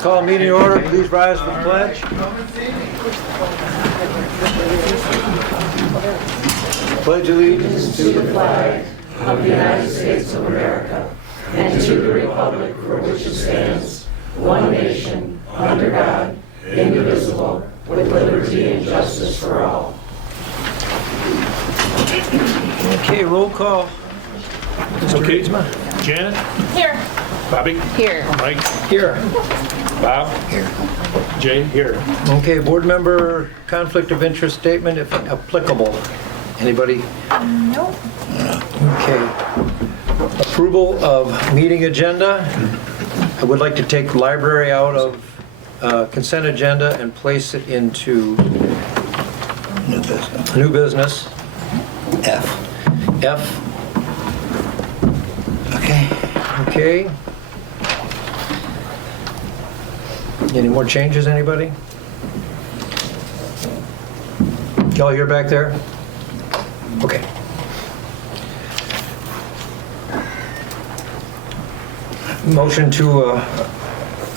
Call meeting order. Please rise for the pledge. Pledge allegiance to the flag of the United States of America and to the republic for which it stands, one nation, under God, indivisible, with liberty and justice for all. Okay, roll call. Okay, Janet? Here. Bobby? Here. Mike? Here. Bob? Here. Jay? Here. Okay, board member conflict of interest statement, if applicable. Anybody? Nope. Okay. Approval of meeting agenda. I would like to take library out of consent agenda and place it into New business. new business. F. F. Okay. Okay. Any more changes, anybody? Y'all here back there? Okay. Motion to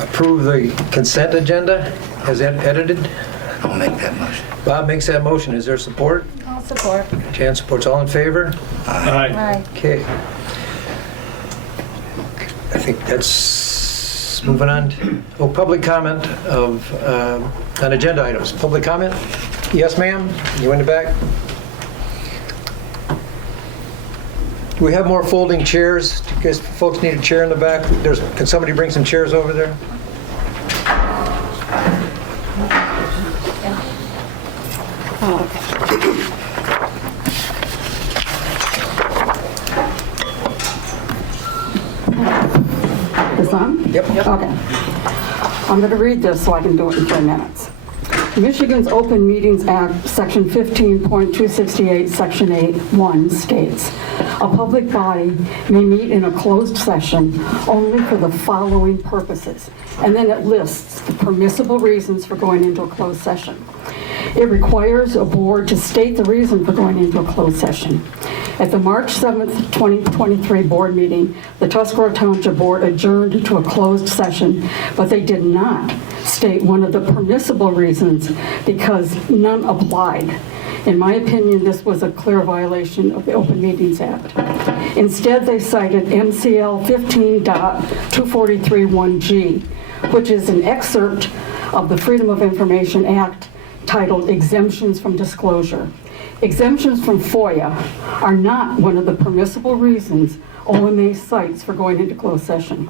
approve the consent agenda as edited. I'll make that motion. Bob makes that motion. Is there support? I'll support. Jan supports. All in favor? Aye. Aye. Okay. I think that's moving on. Oh, public comment of on agenda items. Public comment? Yes, ma'am. You in the back? Do we have more folding chairs? Because folks need a chair in the back. Can somebody bring some chairs over there? This on? Yep. Okay. I'm going to read this so I can do it in 10 minutes. Michigan's Open Meetings Act, Section 15.268, Section 8.1 states, a public body may meet in a closed session only for the following purposes. And then it lists the permissible reasons for going into a closed session. It requires a board to state the reason for going into a closed session. At the March 7th, 2023 board meeting, the Tuscarora Township Board adjourned to a closed session, but they did not state one of the permissible reasons because none applied. In my opinion, this was a clear violation of the Open Meetings Act. Instead, they cited MCL 15.2431G, which is an excerpt of the Freedom of Information Act titled Exemptions from Disclosure. Exemptions from FOIA are not one of the permissible reasons OMA cites for going into closed session.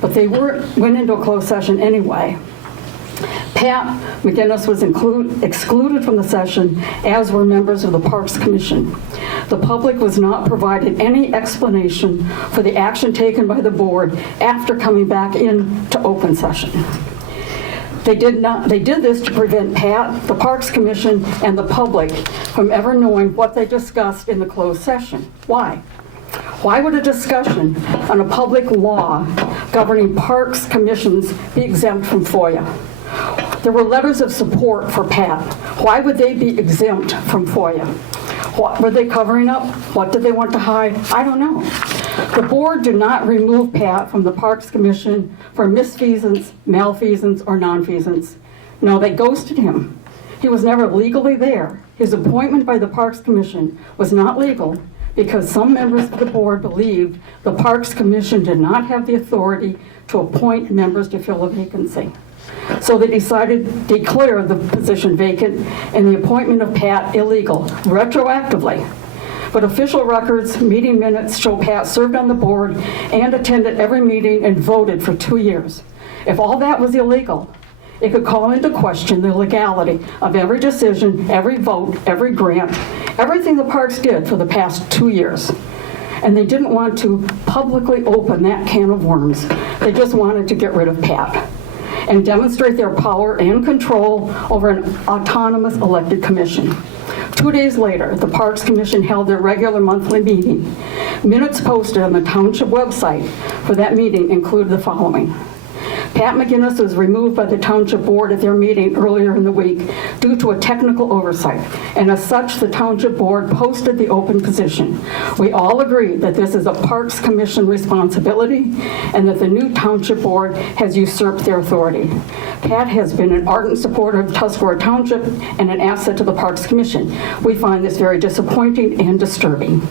But they went into a closed session anyway. Pat McGinnis was excluded from the session, as were members of the Parks Commission. The public was not provided any explanation for the action taken by the board after coming back into open session. They did this to prevent Pat, the Parks Commission, and the public from ever knowing what they discussed in the closed session. Why? Why would a discussion on a public law governing parks commissions be exempt from FOIA? There were letters of support for Pat. Why would they be exempt from FOIA? What were they covering up? What did they want to hide? I don't know. The board did not remove Pat from the Parks Commission for misfeasance, malfeasance, or nonfeasance. No, they ghosted him. He was never legally there. His appointment by the Parks Commission was not legal because some members of the board believed the Parks Commission did not have the authority to appoint members to fill a vacancy. So they decided to declare the position vacant and the appointment of Pat illegal, retroactively. But official records, meeting minutes show Pat served on the board and attended every meeting and voted for 2 years. If all that was illegal, it could call into question the legality of every decision, every vote, every grant, everything the parks did for the past 2 years. And they didn't want to publicly open that can of worms. They just wanted to get rid of Pat. and demonstrate their power and control over an autonomous elected commission. 2 days later, the Parks Commission held their regular monthly meeting. Minutes posted on the township website for that meeting include the following. Pat McGinnis was removed by the township board at their meeting earlier in the week due to a technical oversight, and as such, the township board posted the open position. We all agree that this is a Parks Commission responsibility and that the new township board has usurped their authority. Pat has been an ardent supporter of Tuscarora Township and an asset to the Parks Commission. We find this very disappointing and disturbing.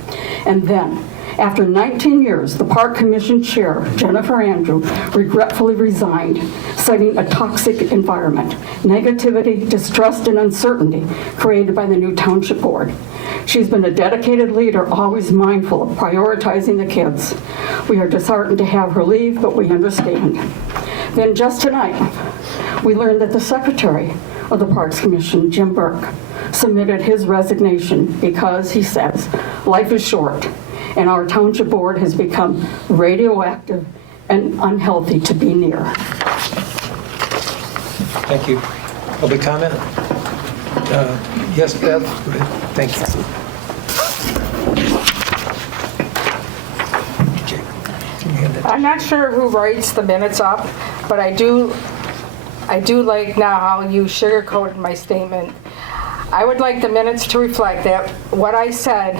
And then, after 19 years, the Park Commission Chair, Jennifer Andrew, regretfully resigned, citing a toxic environment, negativity, distrust, and uncertainty created by the new Township Board. She's been a dedicated leader, always mindful of prioritizing the kids. We are disheartened to have her leave, but we understand. Then just tonight, we learned that the Secretary of the Parks Commission, Jim Burke, submitted his resignation because, he says, life is short, and our township board has become radioactive and unhealthy to be near. Thank you. Public comment? Yes, Beth? Go ahead. Thank you. I'm not sure who writes the minutes up, but I do like now how you sugarcoated my statement. I would like the minutes to reflect that what I said,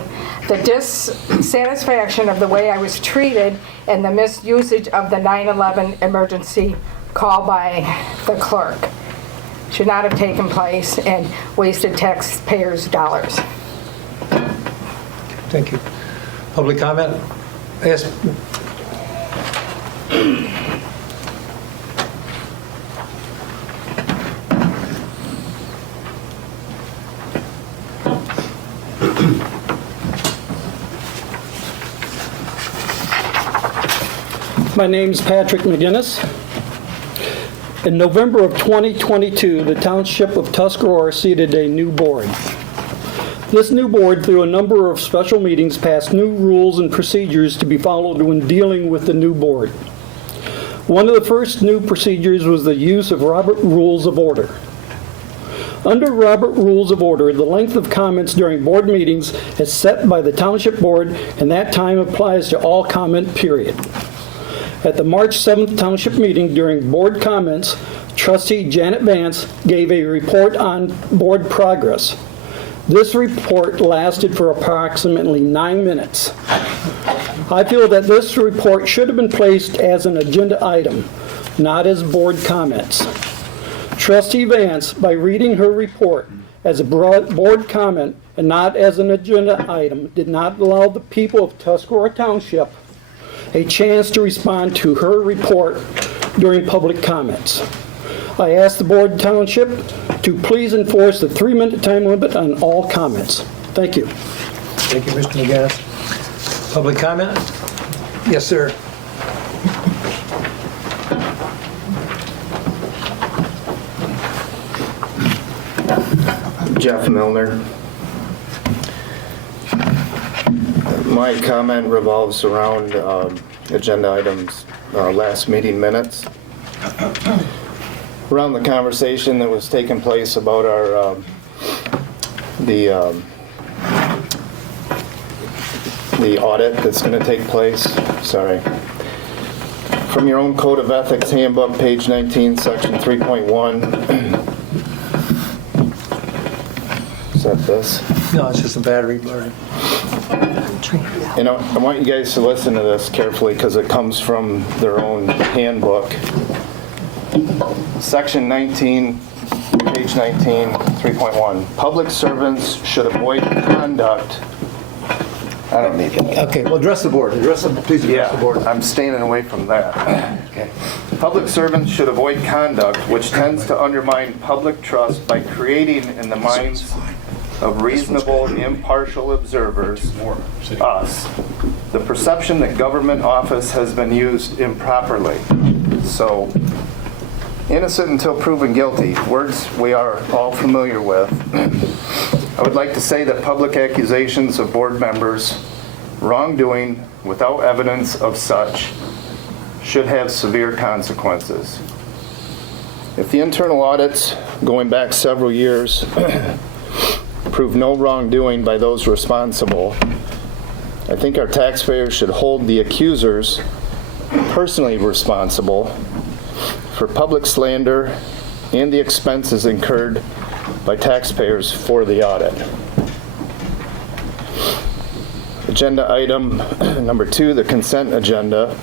the dissatisfaction of the way I was treated and the misusage of the 9/11 emergency call by the clerk should not have taken place and wasted taxpayers' dollars. Thank you. Public comment? Yes. My name's Patrick McGinnis. In November of 2022, the Township of Tuscarora seated a new board. This new board, through a number of special meetings, passed new rules and procedures to be followed when dealing with the new board. One of the first new procedures was the use of Robert Rules of Order. Under Robert Rules of Order, the length of comments during board meetings is set by the Township Board, and that time applies to all comment period. At the March 7th Township meeting, during board comments, Trustee Janet Vance gave a report on board progress. This report lasted for approximately 9 minutes. I feel that this report should have been placed as an agenda item, not as board comments. Trustee Vance, by reading her report as a board comment and not as an agenda item, did not allow the people of Tuscarora Township a chance to respond to her report during public comments. I ask the Board Township to please enforce the 3-minute time limit on all comments. Thank you. Thank you, Mr. McGinnis. Public comment? Yes, sir. Jeff Milner. My comment revolves around agenda items, last meeting minutes. Around the conversation that was taking place about our the audit that's going to take place. Sorry. From your own Code of Ethics Handbook, page 19, section 3.1. Is that this? No, it's just a battery burn. You know, I want you guys to listen to this carefully because it comes from their own handbook. Section 19, page 19, 3.1. Public servants should avoid conduct. I don't need it. Okay, well, address the board. Please address the board. I'm staying away from that. Okay. Public servants should avoid conduct which tends to undermine public trust by creating in the minds of reasonable, impartial observers, us, the perception that government office has been used improperly. So, innocent until proven guilty, words we are all familiar with. I would like to say that public accusations of board members' wrongdoing without evidence of such should have severe consequences. If the internal audits going back several years prove no wrongdoing by those responsible, I think our taxpayers should hold the accusers personally responsible for public slander and the expenses incurred by taxpayers for the audit. Agenda item number 2, the consent agenda,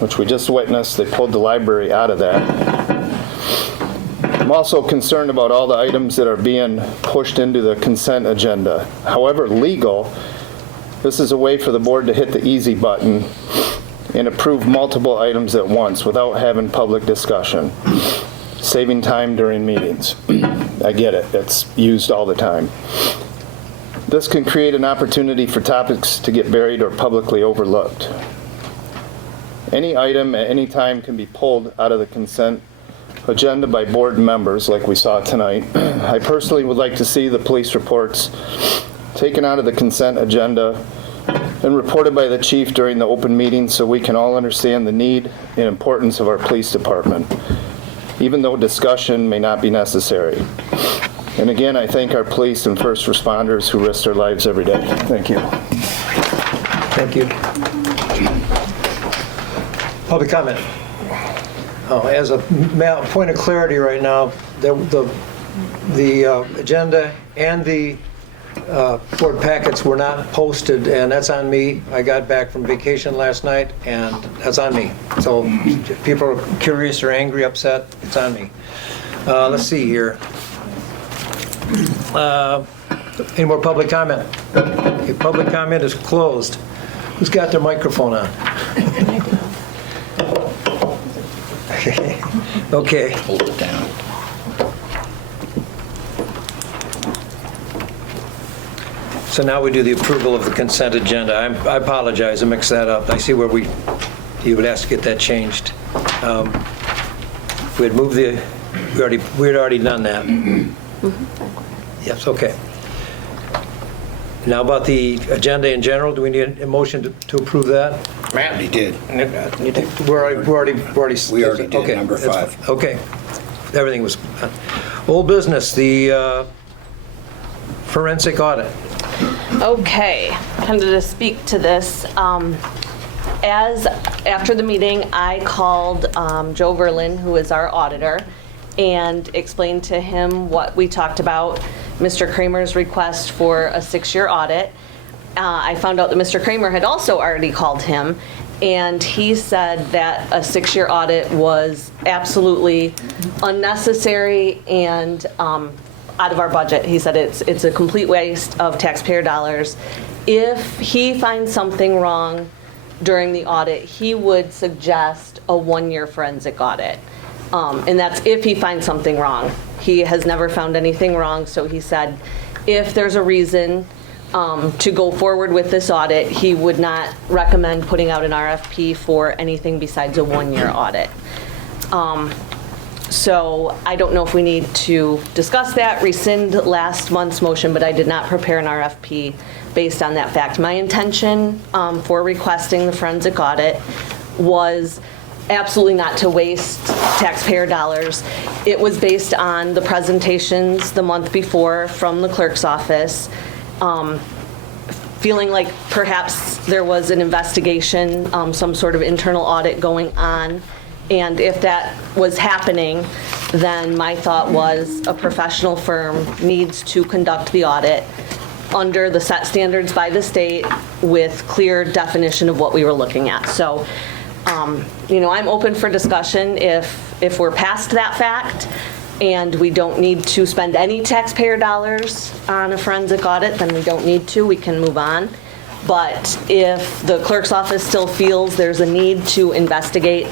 which we just witnessed. They pulled the library out of that. I'm also concerned about all the items that are being pushed into the consent agenda. However legal, this is a way for the board to hit the easy button and approve multiple items at once without having public discussion, saving time during meetings. I get it, it's used all the time. This can create an opportunity for topics to get buried or publicly overlooked. Any item at any time can be pulled out of the consent agenda by board members like we saw tonight. I personally would like to see the police reports taken out of the consent agenda and reported by the chief during the open meeting so we can all understand the need and importance of our police department, even though discussion may not be necessary. And again, I thank our police and first responders who risk their lives every day. Thank you. Thank you. Public comment. As a point of clarity right now, the agenda and the board packets were not posted, and that's on me. I got back from vacation last night, and that's on me. So if people are curious or angry, upset, it's on me. Let's see here. Any more public comment? Okay, public comment is closed. Who's got their microphone on? Okay. Hold it down. So now we do the approval of the consent agenda. I apologize, I mixed that up. I see where you would ask to get that changed. We had moved we had already done that. Yes, okay. Now about the agenda in general, do we need a motion to approve that? Matt, he did. We already We already did okay, number that's 5. fine. Okay, everything was done. Old business, the forensic audit. Okay, kind of to speak to this, after the meeting, I called Joe Verlin, who is our auditor, and explained to him what we talked about, Mr. Kramer's request for a 6-year audit. I found out that Mr. Kramer had also already called him, and he said that a 6-year audit was absolutely unnecessary and out of our budget. He said it's a complete waste of taxpayer dollars. If he finds something wrong during the audit, he would suggest a 1-year forensic audit. And that's if he finds something wrong. He has never found anything wrong, so he said if there's a reason to go forward with this audit, he would not recommend putting out an RFP for anything besides a 1-year audit. So I don't know if we need to discuss that, rescind last month's motion, but I did not prepare an RFP based on that fact. My intention for requesting the forensic audit was absolutely not to waste taxpayer dollars. It was based on the presentations the month before from the clerk's office, feeling like perhaps there was an investigation, some sort of internal audit going on. And if that was happening, then my thought was a professional firm needs to conduct the audit under the set standards by the state with clear definition of what we were looking at. So, I'm open for discussion if we're past that fact and we don't need to spend any taxpayer dollars on a forensic audit, then we don't need to, we can move on. But if the clerk's office still feels there's a need to investigate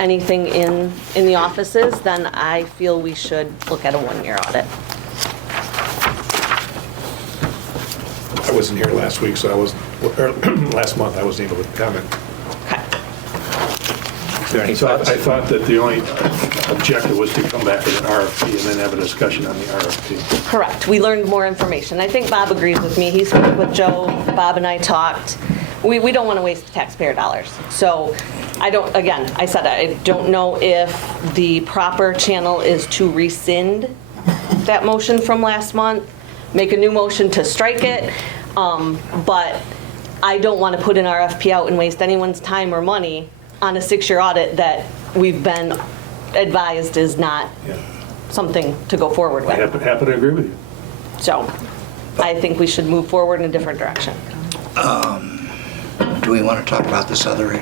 anything in the offices, then I feel we should look at a 1-year audit. I wasn't here last week, so last month, I wasn't able to comment. Okay. Is there any So thoughts? I thought that the only objective was to come back with an RFP and then have a discussion on the RFP. Correct. We learned more information. I think Bob agrees with me. He spoke with Joe. Bob and I talked. we don't want to waste taxpayer dollars. So I don't know if the proper channel is to rescind that motion from last month, make a new motion to strike it, but I don't want to put an RFP out and waste anyone's time or money on a 6-year audit that we've been advised is not something to go forward I with. happen to agree with you. So I think we should move forward in a different direction. Do we want to talk about this other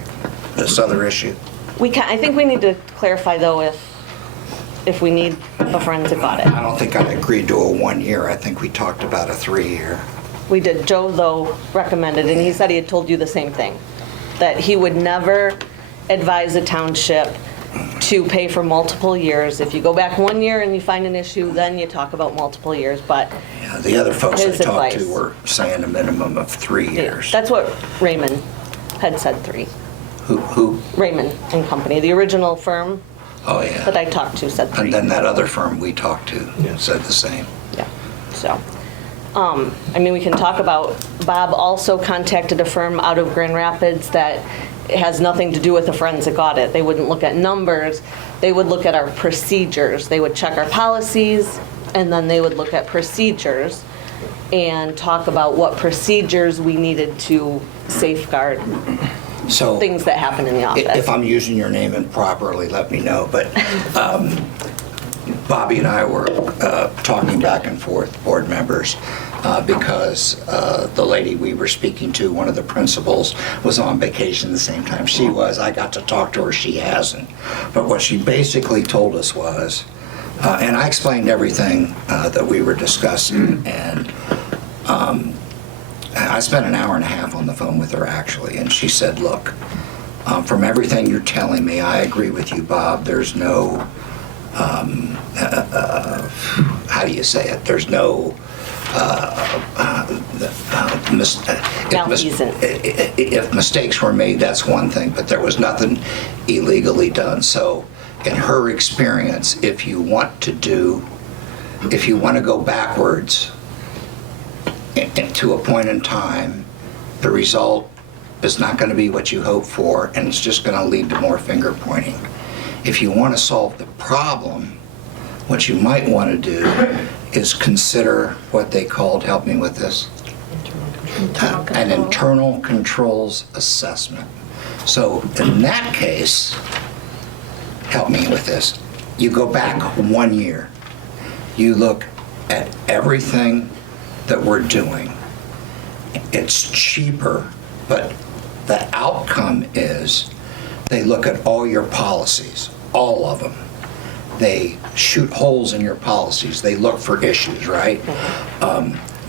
issue? I think we need to clarify though if we need a forensic audit. I don't think I agreed to a 1 year. I think we talked about a 3 year. We did. Joe, though, recommended, and he said he had told you the same thing, that he would never advise a township to pay for multiple years. If you go back 1 year and you find an issue, then you talk about multiple years, but Yeah, the other folks I His talked to advice. were saying a minimum of 3 years. that's what Raymond had said, 3. Who? Raymond and Company, the original firm Oh, yeah. that I talked to said 3. And then that other firm we talked to said the same. Yeah, so, I mean, we can talk about, Bob also contacted a firm out of Grand Rapids that has nothing to do with a forensic audit. They wouldn't look at numbers, they would look at our procedures. They would check our policies, and then they would look at procedures and talk about what procedures we needed to safeguard So things that happen in the office. if I'm using your name improperly, let me know. But Bobby and I were talking back and forth, board members, because the lady we were speaking to, one of the principals, was on vacation the same time she was. I got to talk to her, she hasn't. But what she basically told us was, and I explained everything that we were discussing, and I spent an hour and a half on the phone with her, actually, and she said, look, from everything you're telling me, I agree with you, Bob. There's no, how do you say it? There's no, if mistakes were made, that's one thing, but there was nothing illegally done. So in her experience, if you want to go backwards to a point in time, the result is not going to be what you hope for, and it's just going to lead to more finger pointing. If you want to solve the problem, what you might want to do is consider what they called, help me with this, an internal controls assessment. So in that case, help me with this, you go back 1 year, you look at everything that we're doing. It's cheaper, but the outcome is they look at all your policies, all of them. They shoot holes in your policies. They look for issues, right?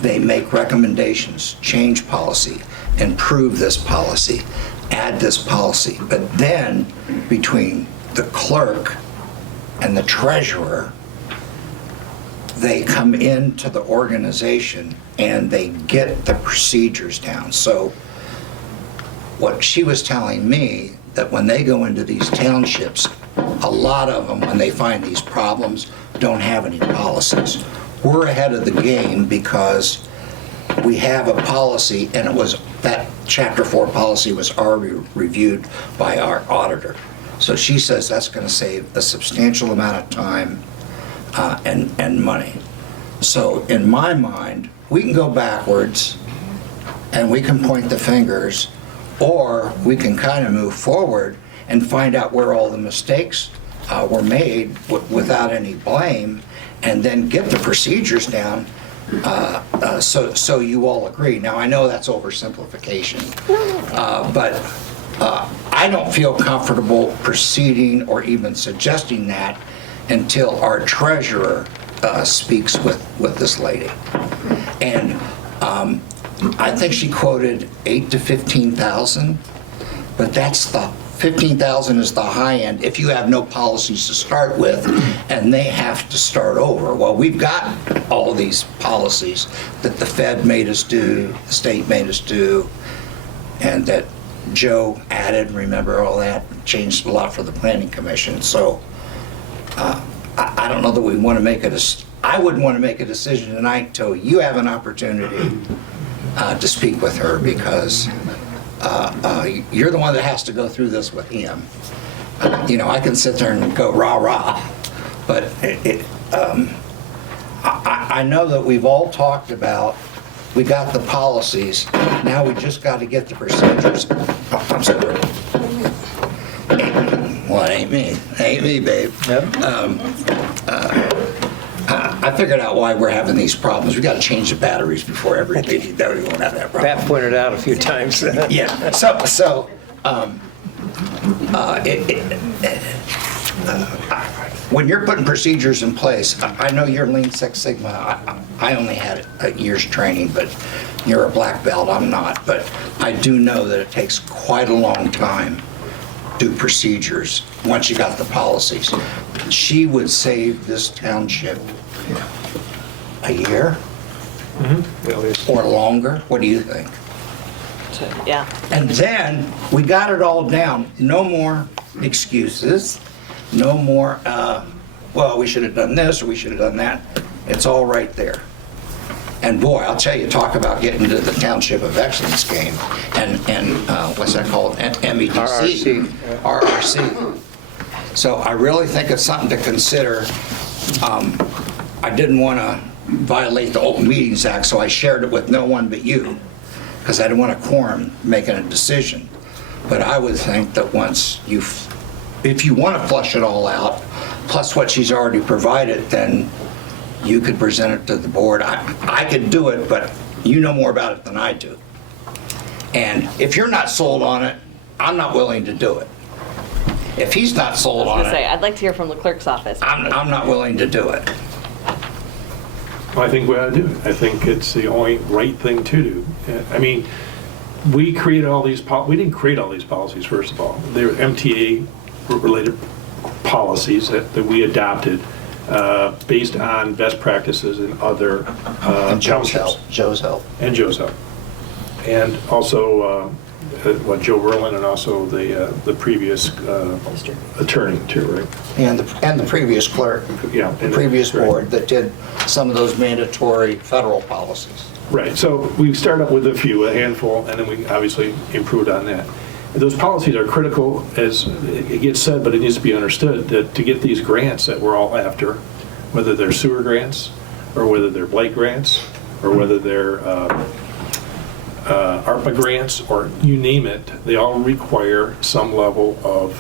They make recommendations, change policy, improve this policy, add this policy. But then between the clerk and the treasurer, they come into the organization and they get the procedures down. So what she was telling me, that when they go into these townships, a lot of them, when they find these problems, don't have any policies. We're ahead of the game because we have a policy, and that Chapter 4 policy was already reviewed by our auditor. So she says that's going to save a substantial amount of time and money. So in my mind, we can go backwards and we can point the fingers, or we can kind of move forward and find out where all the mistakes were made without any blame, and then get the procedures down so you all agree. Now, I know that's oversimplification, but I don't feel comfortable proceeding or even suggesting that until our treasurer speaks with this lady. And I think she quoted 8,000 to 15,000, but that's the 15,000 is the high end if you have no policies to start with and they have to start over. Well, we've got all these policies that the Fed made us do, the state made us do, and that Joe added, remember all that, changed a lot for the Planning Commission. So I don't know that we want to make I wouldn't want to make a decision tonight until you have an opportunity to speak with her, because you're the one that has to go through this with him. I can sit there and go rah rah, but I know that we've all talked about, we got the policies, now we just got to get the procedures. Oh, I'm sorry. Well, it ain't me. It ain't me, babe. Yep. I figured out why we're having these problems. We got to change the batteries before every meeting. That we won't have that problem. Pat pointed out a few times. Yeah. When you're putting procedures in place, I know you're Lean Six Sigma. I only had a year's training, but you're a black belt. I'm not. But I do know that it takes quite a long time to do procedures once you got the policies. She would save this township a year or longer. What do you think? Yeah. And then we got it all down. No more excuses. No more, well, we should have done this or we should have done that. It's all right there. And boy, I'll tell you, talk about getting to the Township of Excellence game and what's that called? MEDC. RRC. So I really think it's something to consider. I didn't want to violate the Open Meetings Act, so I shared it with no one but you, because I didn't want a quorum making a decision. But I would think that once if you want to flush it all out, plus what she's already provided, then you could present it to the board. I could do it, but you know more about it than I do. And if you're not sold on it, I'm not willing to do it. If he's not sold on it, I'd like to hear from the clerk's office. I'm not willing to do it. Well, I think we ought to do it. I think it's the only right thing to do. I mean, we created all these, we didn't create all these policies, first of all. They were MTA-related policies that we adopted based on best practices in other townships. Joe's help. And Joe's help. And also, Joe Verlin and also the previous attorney too, right? And the previous clerk. Yeah. The previous right. board that did some of those mandatory federal policies. Right, so we started up with a handful, and then we obviously improved on that. And those policies are critical, as it gets said, but it needs to be understood that to get these grants that we're all after, whether they're sewer grants, or whether they're blight grants, or whether they're ARPA grants, or you name it, they all require some level of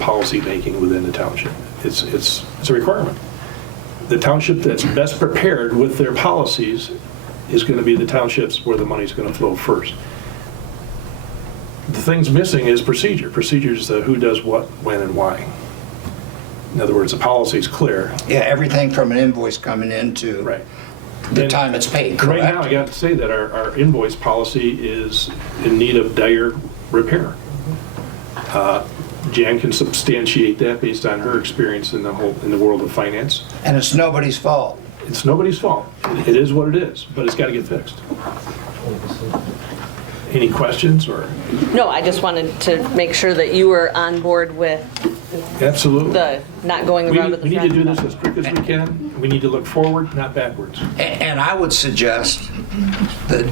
policy making within the township. It's a requirement. The township that's best prepared with their policies is going to be the townships where the money's going to flow first. The thing's missing is procedure. Procedure is who does what, when, and why. In other words, the policy's clear. Yeah, everything from an invoice coming into Right. the time it's paid, correct? Right now, I got to say that our invoice policy is in need of dire repair. Jan can substantiate that based on her experience in the world of finance. And it's nobody's fault. It's nobody's fault. It is what it is, but it's got to get fixed. Any questions or? No, I just wanted to make sure that you were on board with Absolutely. the not going We around with the need to front. do this as quick as we can. We need to look forward, not backwards. And I would suggest that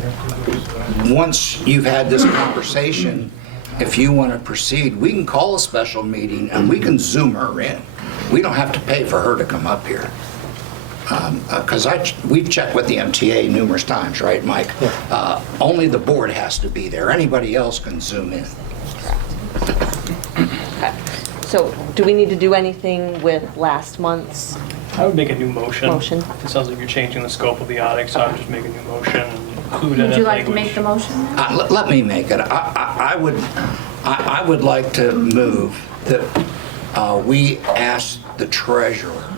once you've had this conversation, if you want to proceed, we can call a special meeting and we can Zoom her in. We don't have to pay for her to come up here. Because we've checked with the MTA numerous times, right, Mike? Only the board has to be there. Anybody else can Zoom in. Okay. So do we need to do anything with last month's I would make a new motion. motion? It sounds like you're changing the scope of the audit, so I would just make a new motion and include in Would it you like to language. make the motion? Let me make it. I would like to move that we ask the treasurer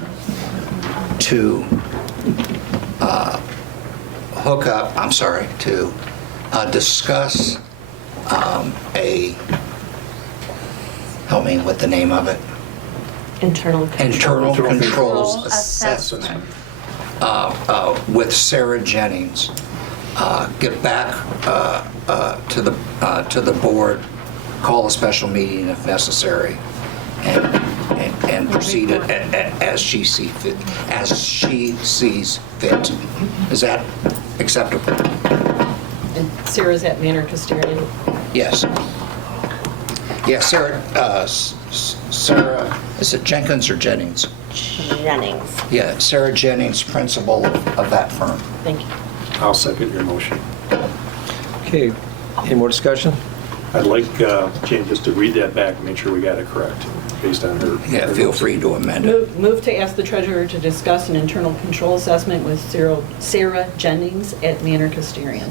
to discuss help me with the name of it, Internal internal controls Control assessment with Sarah Jennings. Get back to the board, call a special meeting if necessary, and proceed it as she sees fit. Is that acceptable? And Sarah's at Manor Custodian. Yes. Yeah, Sarah, is it Jenkins or Jennings? Jennings. Yeah, Sarah Jennings, principal of that firm. Thank you. I'll second your motion. Okay, any more discussion? I'd like Jane just to read that back and make sure we got it correct, based on her. Yeah, feel free to amend it. Move to ask the treasurer to discuss an internal control assessment with Sarah Jennings at Manor Custodian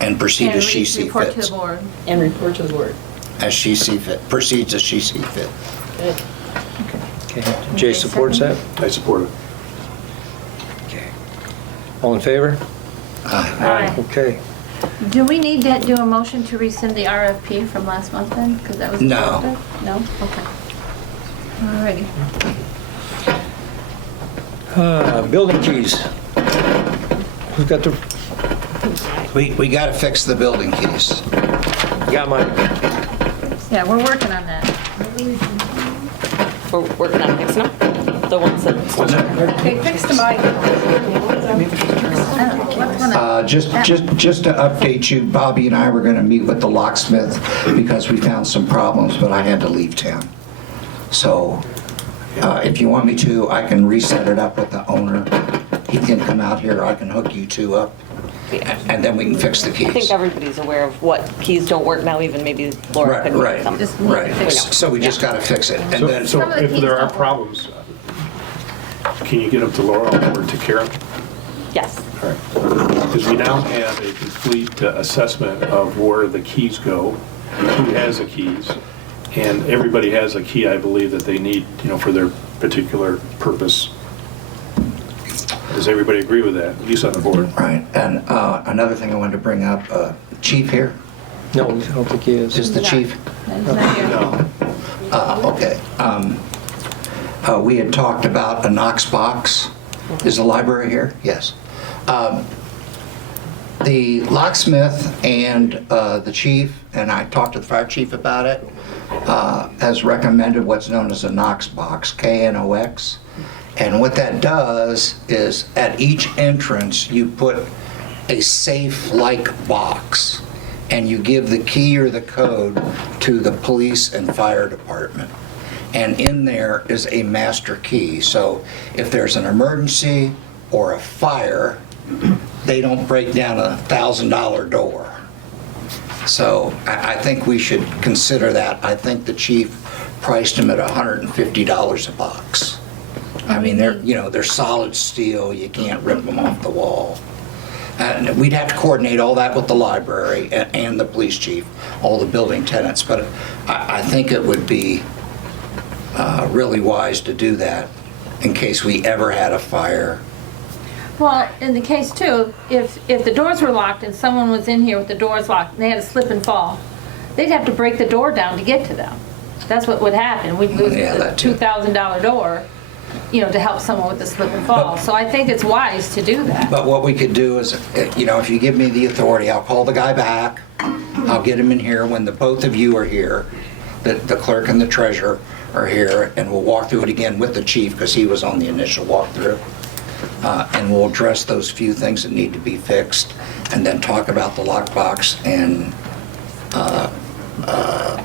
And proceed as she sees Report to fit. the board. and report to the board. As she sees fit. Proceeds as she sees fit. Good. Okay, Jay supports that? I support it. Okay. All in favor? Aye. Okay. Do we need to do a motion to rescind the RFP from last month then? Because that was No. accepted? No? Okay. Alrighty. Building keys. Who's got the, We got to fix the building keys. got mine? Yeah, we're working on that. We're working on fixing them, the ones that. They fixed them, I don't know. What's one of- Just to update you, Bobby and I were going to meet with the locksmith because we found some problems, but I had to leave town. So if you want me to, I can reset it up with the owner. He can come out here, I can hook you two up, and then we can fix the I think keys. everybody's aware of what keys don't work now, even maybe Laura Right, could make them. Just need to right. fix So we just got to fix it. And then, So Some of the if keys there are don't work. problems, can you get them to Laura or to Karen? Yes. All right. Because we now have a complete assessment of where the keys go, who has the keys, and everybody has a key, I believe, that they need, for their particular purpose. Does everybody agree with that, at least on the board? right, and another thing I wanted to bring up, chief here, No, I don't think he is. is the chief? He's not here. No. Okay. We had talked about a Knox box. Is the library here? Yes. The locksmith and the chief, and I talked to the fire chief about it, has recommended what's known as a Knox box, K-N-O-X. And what that does is at each entrance, you put a safe-like box, and you give the key or the code to the police and fire department. And in there is a master key. So if there's an emergency or a fire, they don't break down a $1,000 door. So I think we should consider that. I think the chief priced them at $150 a box. I mean, they're solid steel. You can't rip them off the wall. And we'd have to coordinate all that with the library and the police chief, all the building tenants. But I think it would be really wise to do that in case we ever had a fire. Well, in the case too, if the doors were locked and someone was in here with the doors locked and they had to slip and fall, they'd have to break the door down to get to them. That's what would happen. We'd lose Yeah, the that too. $2,000 door, to help someone with the slip and fall. So I think it's wise to do that. But what we could do is, if you give me the authority, I'll call the guy back. I'll get him in here when the both of you are here, the clerk and the treasurer are here, and we'll walk through it again with the chief because he was on the initial walkthrough. And we'll address those few things that need to be fixed, and then talk about the lockbox and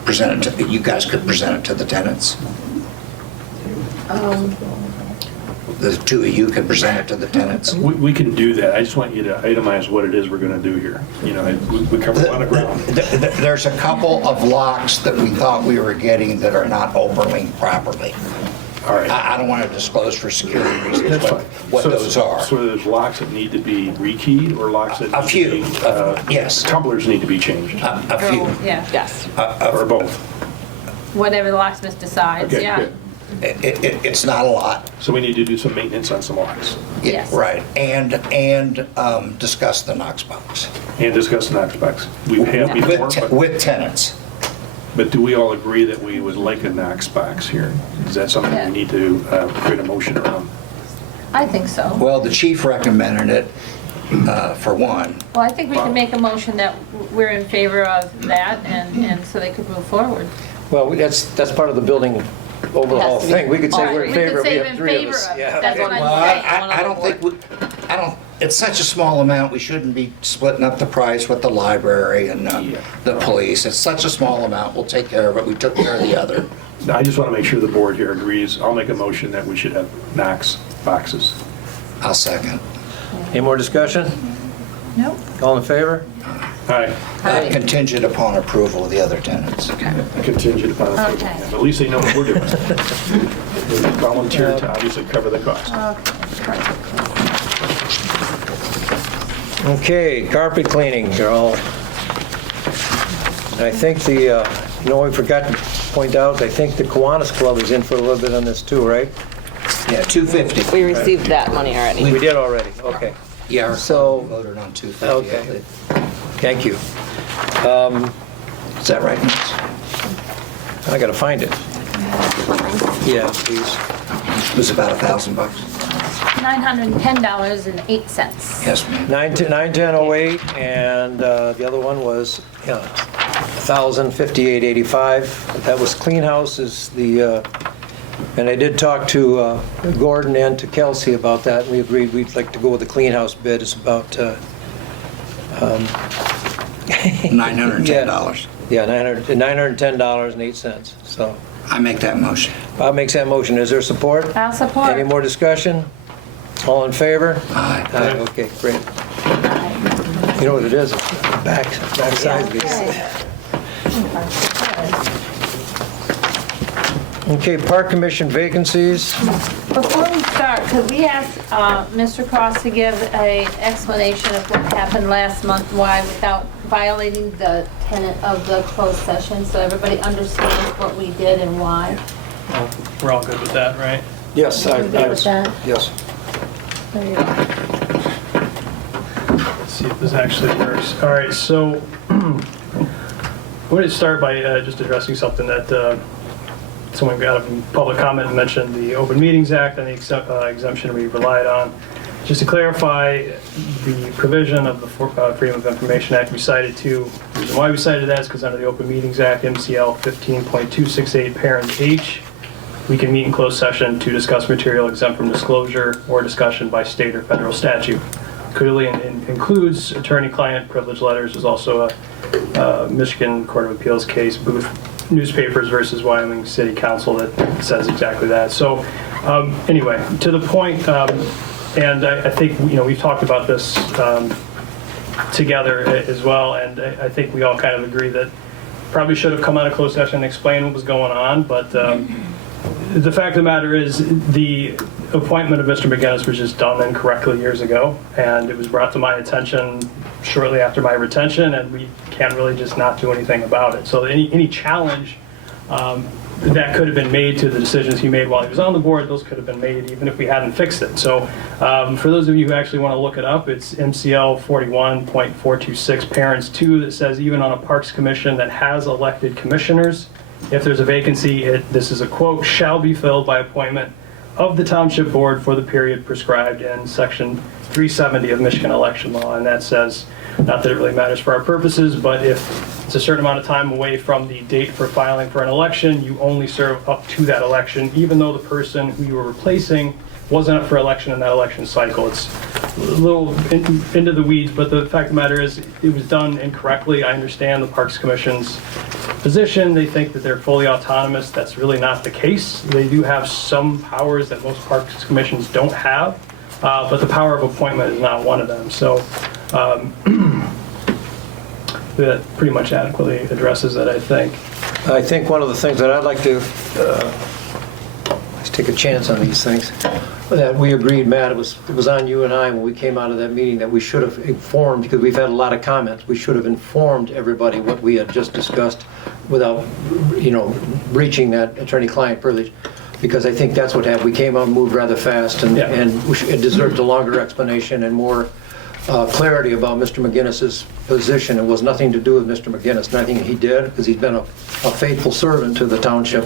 present it to, you guys could present it to the tenants. The two of you could present it to the tenants. We can do that. I just want you to itemize what it is we're going to do here. We cover a lot of ground. There's a couple of locks that we thought we were getting that are not overlinked properly. All right. I don't want to disclose for security reasons That's fine. what those are. So there's locks that need to be rekeyed or locks that A need few, to be, yes. tumblers need to be changed, A few. Yeah, Yes. or both. whatever the locksmith decides, Okay, yeah. good. It's not a lot. So we need to do some maintenance on some locks Yeah, Yes. right. And discuss the Knox box and discuss the Knox box. We've had before, with tenants. but do we all agree that we would like a Knox box here? Is that something Yeah. we need to create a motion around? I think so. Well, the chief recommended it for one. Well, I think we can make a motion that we're in favor of that and so they could move forward. Well, that's part of the building overhaul Has to be. thing. We could say All we're right, in we could favor, say we we're have in three of favor us. of it. Yeah. That's what I'm Well, saying. I don't think, it's such a small amount, we shouldn't be splitting up the price with the library and the police. It's such a small amount, we'll take care of it. We took care of the other. I just want to make sure the board here agrees. I'll make a motion that we should have Knox boxes. I'll second. Any more discussion? Nope. All in favor? All right, Contingent upon approval of the other tenants. contingent upon approval. Okay. But at least they know what we're doing. They volunteered to obviously cover the cost. Okay, carpet cleaning, they're all, I think the, we forgot to point out, I think the Kiwanis Club is in for a little bit on this too, right? Yeah, 250. We received that money already. We did already, okay. Yeah, So- so voted on 250. Okay. Thank you. Is that right? I gotta find it. Yeah, please. It was about $1,000. $910.08. Yes, ma'am. 91008, and the other one was, 1,058.85. That was Clean House is the, and I did talk to Gordon and to Kelsey about that, and we agreed we'd like to go with the Clean House bid. It's about, $910. yeah, $910.08, so. I make that motion. Bob makes that motion. Is there support? I'll support. Any more discussion? All in favor? Aye. Aye, okay, great. You know what it is? Back side of these. Okay, Park Commission vacancies. Before we start, could we ask Mr. Cross to give an explanation of what happened last month, why, without violating the tenet of the closed session, so everybody understands what we did and why? We're all good with that, right? Yes, Are you good with that? yes. There you go. Let's see if this actually works. All right, so I'm going to start by just addressing something that someone got a public comment and mentioned the Open Meetings Act and the exemption we relied on. Just to clarify, the provision of the Freedom of Information Act we cited to, the reason why we cited that is because under the Open Meetings Act, MCL 15.268, parent H, we can meet in closed session to discuss material exempt from disclosure or discussion by state or federal statute. Clearly includes attorney-client privilege letters. There's also a Michigan Court of Appeals case, Booth Newspapers versus Wyoming City Council, that says exactly that. So anyway, to the point, and I think we've talked about this together as well, and I think we all kind of agree that probably should have come out of closed session and explained what was going on, but the fact of the matter is the appointment of Mr. McGinnis was just done incorrectly years ago, and it was brought to my attention shortly after my retention, and we can't really just not do anything about it. So any challenge that could have been made to the decisions he made while he was on the board, those could have been made even if we hadn't fixed it. So for those of you who actually want to look it up, it's MCL 41.426 parents 2 that says even on a Parks Commission that has elected commissioners, if there's a vacancy, this is a quote, shall be filled by appointment of the Township Board for the period prescribed in Section 370 of Michigan election law. And that says, not that it really matters for our purposes, but if it's a certain amount of time away from the date for filing for an election, you only serve up to that election, even though the person who you were replacing wasn't up for election in that election cycle. It's a little into the weeds, but the fact of the matter is it was done incorrectly. I understand the Parks Commission's position. They think that they're fully autonomous. That's really not the case. They do have some powers that most Parks Commissions don't have, but the power of appointment is not one of them. So that pretty much adequately addresses it, I think. I think one of the things that I'd like to, let's take a chance on these things, that we agreed, Matt, it was on you and I when we came out of that meeting that we should have informed, because we've had a lot of comments, we should have informed everybody what we had just discussed without, breaching that attorney-client privilege, because I think that's what happened. We came out and moved rather fast, and it deserved a longer explanation and more clarity about Mr. McGinnis's position. It was nothing to do with Mr. McGinnis, nothing he did, because he's been a faithful servant to the township,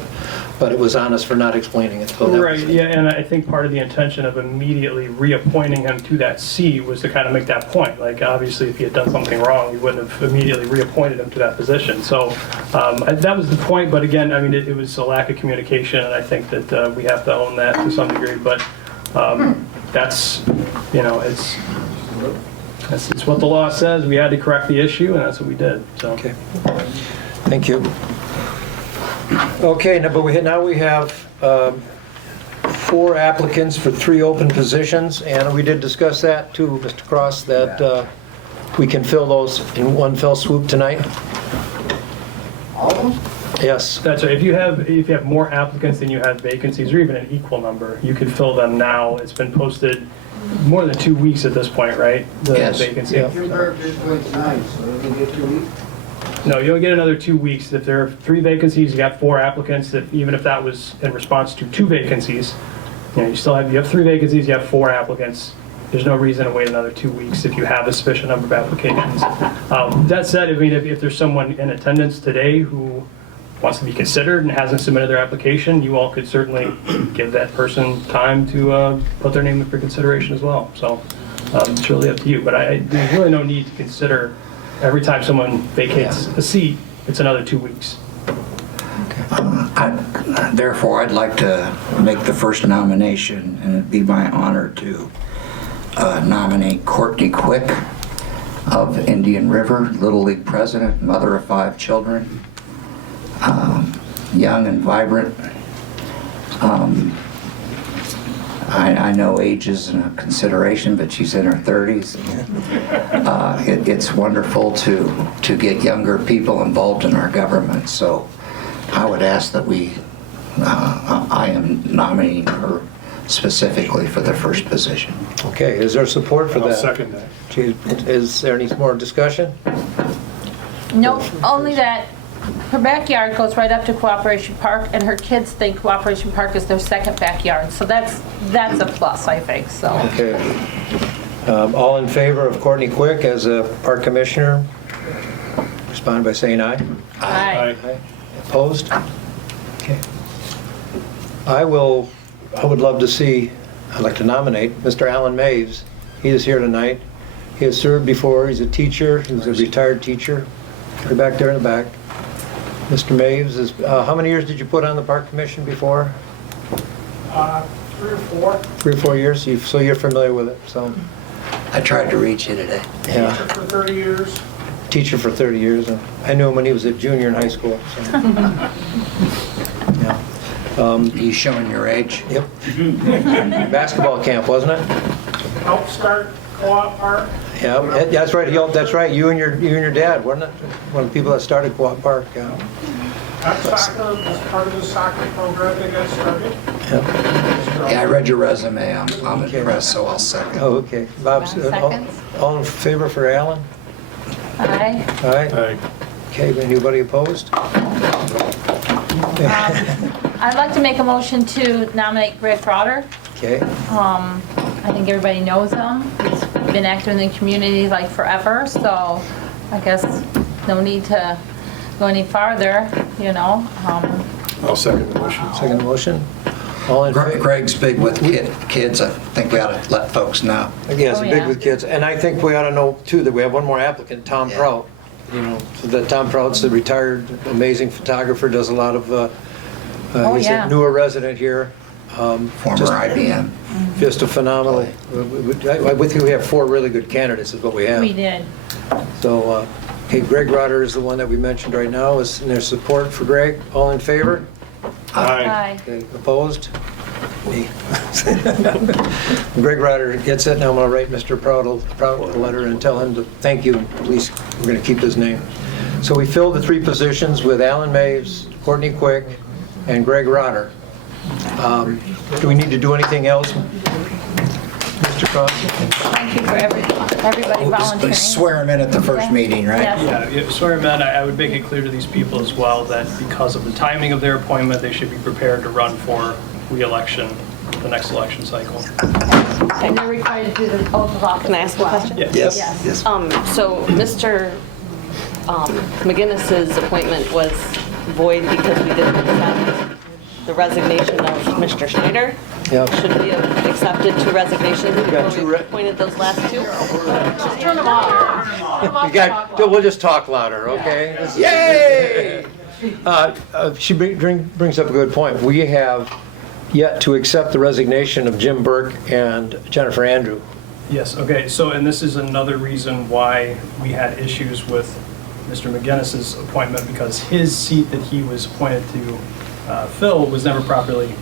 but it was on us for not explaining it. So right, yeah, and I think part of the intention of immediately reappointing him to that seat was to kind of make that point. Like, obviously, if he had done something wrong, we wouldn't have immediately reappointed him to that position. So that was the point, but again, I mean, it was a lack of communication, and I think that we have to own that to some degree, but that's, it's It's what the law says. We had to correct the issue, and that's what we did. So. Okay. Thank you. Okay, now we have 4 applicants for 3 open positions, and we did discuss that too, Mr. Cross, that we can fill those in one fell swoop tonight. All of them? Yes. That's right. If you have more applicants than you have vacancies, or even an equal number, you can fill them now. It's been posted more than 2 weeks at this point, right? The Yes. vacancy. Yeah. You're there just going tonight, so we're gonna get 2 weeks. No, you'll get another 2 weeks. If there are 3 vacancies, you got 4 applicants. Even if that was in response to 2 vacancies, you have 3 vacancies, you have 4 applicants. There's no reason to wait another 2 weeks if you have a sufficient number of applications. That said, I mean, if there's someone in attendance today who wants to be considered and hasn't submitted their application, you all could certainly give that person time to put their name in for consideration as well. So it's really up to you. But there's really no need to consider every time someone vacates a seat, it's another 2 weeks. Therefore, I'd like to make the first nomination, and it'd be my honor to nominate Courtney Quick of Indian River, Little League president, mother of 5 children, young and vibrant. I know age isn't a consideration, but she's in her 30s. It's wonderful to get younger people involved in our government, so I would ask that I am nominating her specifically for the first position. Okay, is there support for I'll that? second that. Is there any more discussion? No, only that her backyard goes right up to Cooperation Park, and her kids think Cooperation Park is their second backyard. So that's a plus, I think, so. Okay. All in favor of Courtney Quick as a park commissioner? Respond by saying aye. Aye. Aye. Opposed? Okay. I'd like to nominate Mr. Alan Maves. He is here tonight. He has served before. He's a teacher. He was a retired teacher. Right back there in the back. Mr. Maves is, how many years did you put on the park commission before? 3 or 4. 3 or 4 years, so you're familiar with it, so. I tried to reach you today. Yeah. Teacher for 30 years. Teacher for 30 years. And I knew him when he was a junior in high school. So. Yeah. Are you showing your age? Yep. Basketball camp, wasn't it? Helped start Co-op Park. Yeah, that's right. That's right. You and your dad, wasn't it? One of the people that started Co-op Park. Yeah. That soccer was part of the soccer program that got started. Yep. Yeah, I read your resume. I'm impressed, so I'll second. Oh, okay. Bob, Seconds. all in favor for Alan? Aye. All right. Aye. Okay. Anybody opposed? I'd like to make a motion to nominate Greg Trotter. Okay. I think everybody knows him. He's been active in the community like forever, so I guess no need to go any farther, you know. I'll second the motion. Second motion. All in favor? Greg's big with kids. I think we ought to let folks know. Yes, Oh, big yeah. with kids. And I think we ought to know, too, that we have one more applicant, Tom Yeah. Prout. You know, so that Tom Prout's a retired, amazing photographer, does a lot of, Oh, he's yeah. a newer resident here. Former Just- IBM. Just a phenomenal, with you, we have 4 really good candidates is what we have. We did. So, okay, Greg Rotter is the one that we mentioned right now. Is there support for Greg? All in favor? Aye. Okay, opposed? Me. Greg Rotter gets it, now I'm going to write Mr. Prout a letter and tell him to thank you, and please, we're going to keep his name. So we filled the 3 positions with Alan Maves, Courtney Quick, and Greg Rotter. Do we need to do anything else, Mr. Cross? Thank you for everybody volunteering. Swear him in at the first meeting, right? Yes. Yeah, sorry, man, I would make it clear to these people as well that because of the timing of their appointment, they should be prepared to run for re-election the next election cycle. And they're required to do the oath of office. Can I ask a question? Yeah. Yes. Yes. So Mr. McGinnis's appointment was void because we didn't accept the resignation of Mr. Schneider. Yep. Should we have accepted 2 resignations got before 2 we appointed those last 2? Just turn them off. We'll just talk louder, okay? Yay! She brings up a good point. We have yet to accept the resignation of Jim Burke and Jennifer Andrew. Yes, okay, so, and this is another reason why we had issues with Mr. McGinnis's appointment, because his seat that he was appointed to fill was never properly,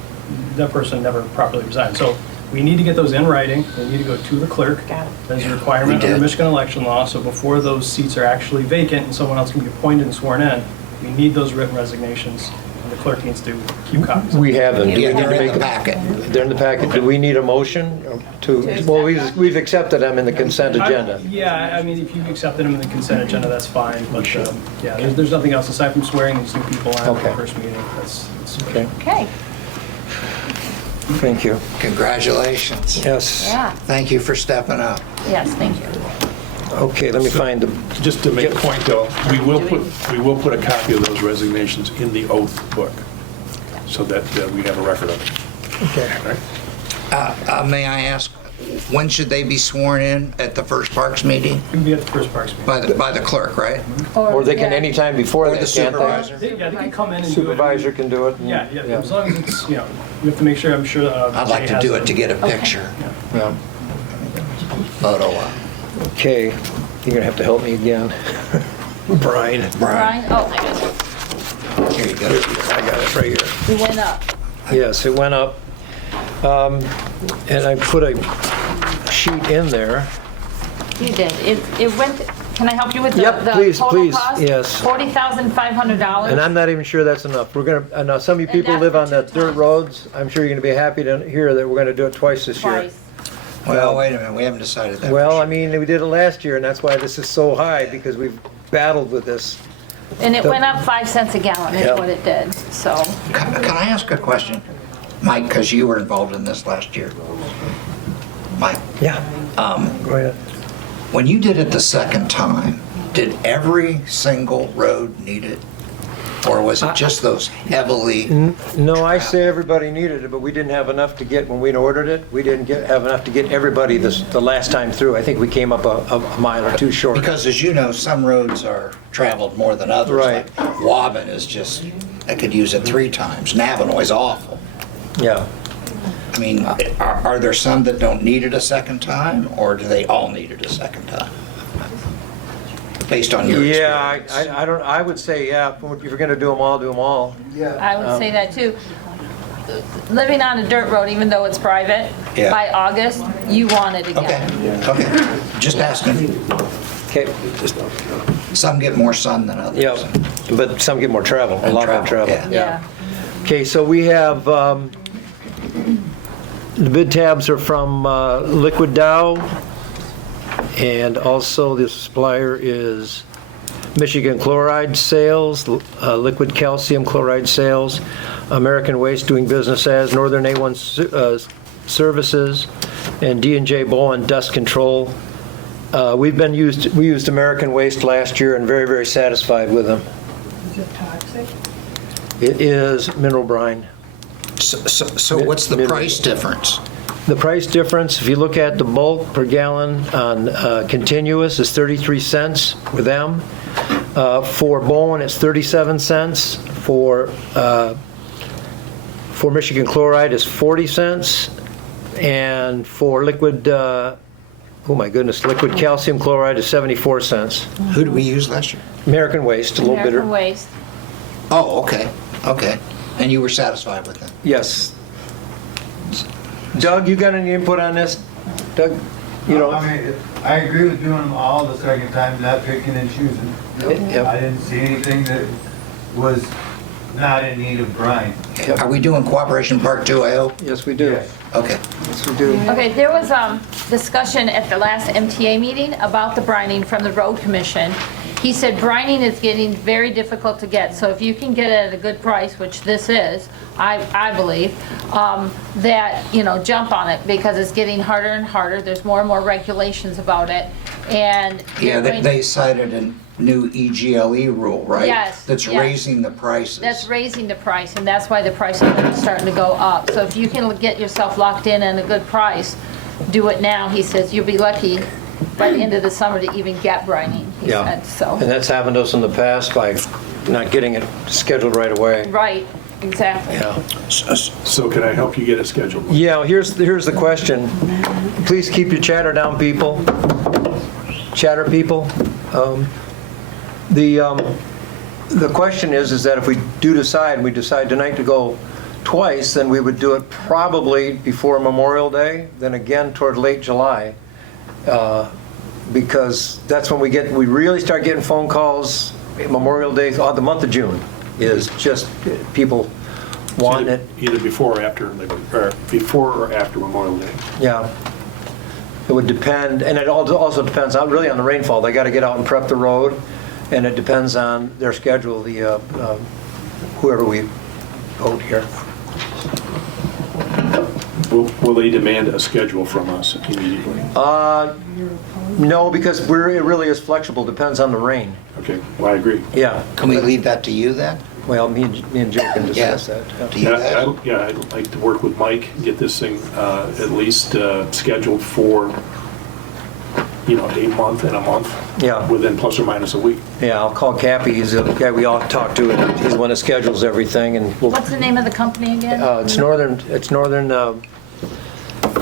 that person never properly resigned. So we need to get those in writing, they need to go to the clerk. That's a requirement under Michigan election law, so before those seats are actually vacant and someone else can be appointed and sworn in, we need those written resignations, and the clerk needs to keep copies. We have them. Do we Yeah, need to they're in make the a- packet. They're in the packet. Do we need a motion to, well, we've accepted them in the consent agenda. Yeah, I mean, if you've accepted them in the consent agenda, that's fine, but, yeah, there's nothing else aside from swearing these new people on at Okay. the first meeting. That's Okay, Okay, thank you. Congratulations. Yes. yeah, Thank you for stepping up. yes, thank you. Okay, let me find the, Just to make a point, though, we will put a copy of those resignations in the oath book, so that we have a record of it. okay. Right? May I ask, when should they be sworn in? At the first Parks meeting? It can be at the first Parks meeting. By the clerk, right? Or they can yeah. anytime before Or that, the can't they? supervisor? Yeah, they can come in and do it. Supervisor can do it. and- Yeah, as long as it's, you have to make sure, I'm sure. I'd like Jay to has do them. it to get a picture, Yeah. photo op. Okay, you're gonna have to help me again. Brian. Brian, oh, my goodness, Here you go. I got it right here. we went up. Yes, it went up. And I put a sheet in there. You did, it went, can I help you with the Yep, the please, total please, cost? yes. $40,500. And I'm not even sure that's enough. We're gonna, I know some of you And people that's live for on the 2 dirt times. roads. I'm sure you're gonna be happy to hear that we're gonna do it twice this year. Twice. Well, wait a minute, we haven't decided that. Well, for I mean, we did it last year, and that's why this is so high, because we've battled with this. And it went up 5 cents a gallon is Yeah. what it did, so. sure. Can I ask a question, Mike, because you were involved in this last year? Mike, Yeah. Go ahead. when you did it the second time, did every single road need it? Or was it just those heavily? No, I say everybody needed it, but we didn't have enough to get, when we ordered it, we didn't have enough to get everybody the last time through. I think we came up a mile or two short. Because as you know, some roads are traveled more than others. Right. Like Wobbin is just, I could use it 3 times. Navinoy's awful. Yeah. I mean, are there some that don't need it a second time, or do they all need it a second time? Based on your Yeah, experience. I don't, I would say, yeah, if you're gonna do them all, do them all. Yeah. I would say that too. Living on a dirt road, even though it's private, Yeah. by August, you want it Okay, again. okay. Just asking. Okay, Some get more sun than others. yeah, but some get more travel, a And lot more travel, travel. Yeah. Okay, so we have, the bid tabs are from Liquid Dow, and also the supplier is Michigan Chloride Sales, Liquid Calcium Chloride Sales, American Waste doing business as, Northern A1 Services, and D&J Bowen Dust Control. We used American Waste last year and very, very satisfied with them. Is it toxic? It is mineral brine. So what's the price difference? The price difference, if you look at the bulk per gallon on continuous, is 33 cents with them. For Bowen, it's 37 cents. For Michigan Chloride, it's 40 cents. And for liquid, liquid calcium chloride is 74 cents. Who did we use last year? American Waste, a little bitter. American Waste. Oh, okay, okay. And you were satisfied with them? Yes. Doug, you got any input on this? Doug, you know? I mean, I agree with doing them all the second time, not picking and choosing. Yep. I didn't see anything that was not in need of brine. Are we doing Cooperation Park 2, I hope? Yes, we do. Yes. Okay. Yes, we do. Okay, there was discussion at the last MTA meeting about the brining from the road commission. He said brining is getting very difficult to get, so if you can get it at a good price, which this is, I believe, that, jump on it, because it's getting harder and harder. There's more and more regulations about it, and. Yeah, they cited a new EGLE rule, right? Yes, That's yes. raising the prices. That's raising the price, and that's why the prices are starting to go up. So if you can get yourself locked in at a good price, do it now. He says you'll be lucky by the end of the summer to even get brining, he Yeah. said, so. And that's happened to us in the past by not getting it scheduled right away. Right, Exactly. Yeah. So can I help you get a schedule? Yeah, here's the question. Please keep your chatter down, people. Chatter people. The question is that if we do decide, we decide tonight to go twice, then we would do it probably before Memorial Day, then again toward late July. Because that's when we really start getting phone calls. Memorial Day, the month of June is just people wanting it. Either before or after Memorial Day. Yeah. It would depend, and it also depends really on the rainfall. They got to get out and prep the road, and it depends on their schedule, whoever we vote here. Will they demand a schedule from us immediately? No, because it really is flexible, depends on the rain. Okay, well, I agree. Yeah. Can we leave that to you then? Well, me and Joe can discuss that. Do you guys? Yeah, I'd like to work with Mike, get this thing at least scheduled for, a month and a month. Yeah. Within plus or minus a week. Yeah, I'll call Cappy, he's the guy we all talk to, and he's the one that schedules everything, and we'll, What's the name of the company again? it's Northern,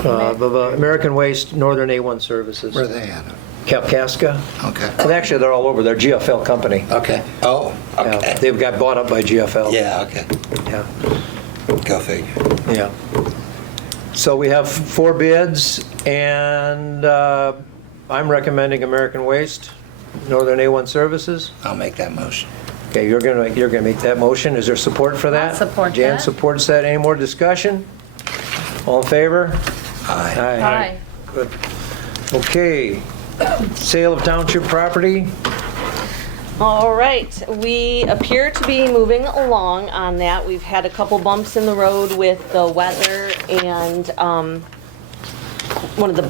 American Waste, Northern A1 Services. Where are they at? Kalkaska. Okay. And actually, they're all over, they're GFL company. Okay. Oh, Yeah, okay. they've got bought up by GFL. Yeah, okay. Yeah, Go figure. yeah. So we have 4 bids, and I'm recommending American Waste, Northern A1 Services. I'll make that motion. Okay, you're gonna make that motion. Is there support for that? I'll support Jan that. supports that. Any more discussion? All in favor? Aye. Aye. Good. Okay, sale of township property. All right, we appear to be moving along on that. We've had a couple bumps in the road with the weather and one of the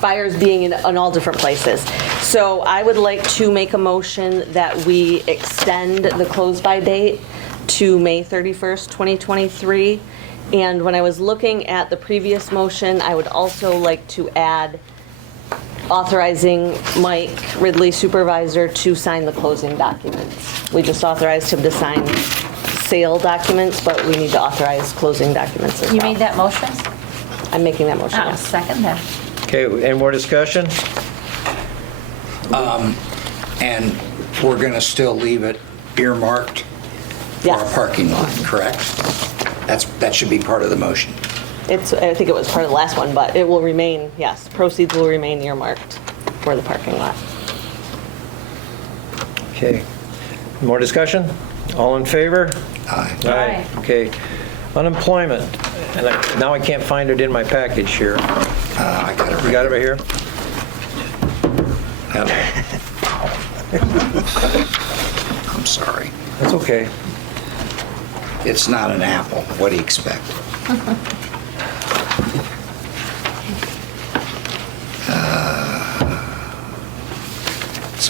buyers being in all different places. So I would like to make a motion that we extend the close by date to May 31st, 2023. And when I was looking at the previous motion, I would also like to add authorizing Mike Ridley, Supervisor, to sign the closing documents. We just authorized him to sign sale documents, but we need to authorize closing documents as well. You made that motion? I'm making that motion, I'll yes. second that. Okay, any more discussion? And we're going to still leave it earmarked for a Yes. parking lot, correct? That should be part of the motion. I think it was part of the last one, but it will remain, yes, proceeds will remain earmarked for the parking lot. Okay, more discussion? All in favor? Aye. Aye. Okay, unemployment, and now I can't find it in my package here. I got it You got it right here? I'm sorry. That's okay. It's not an apple. What do you expect?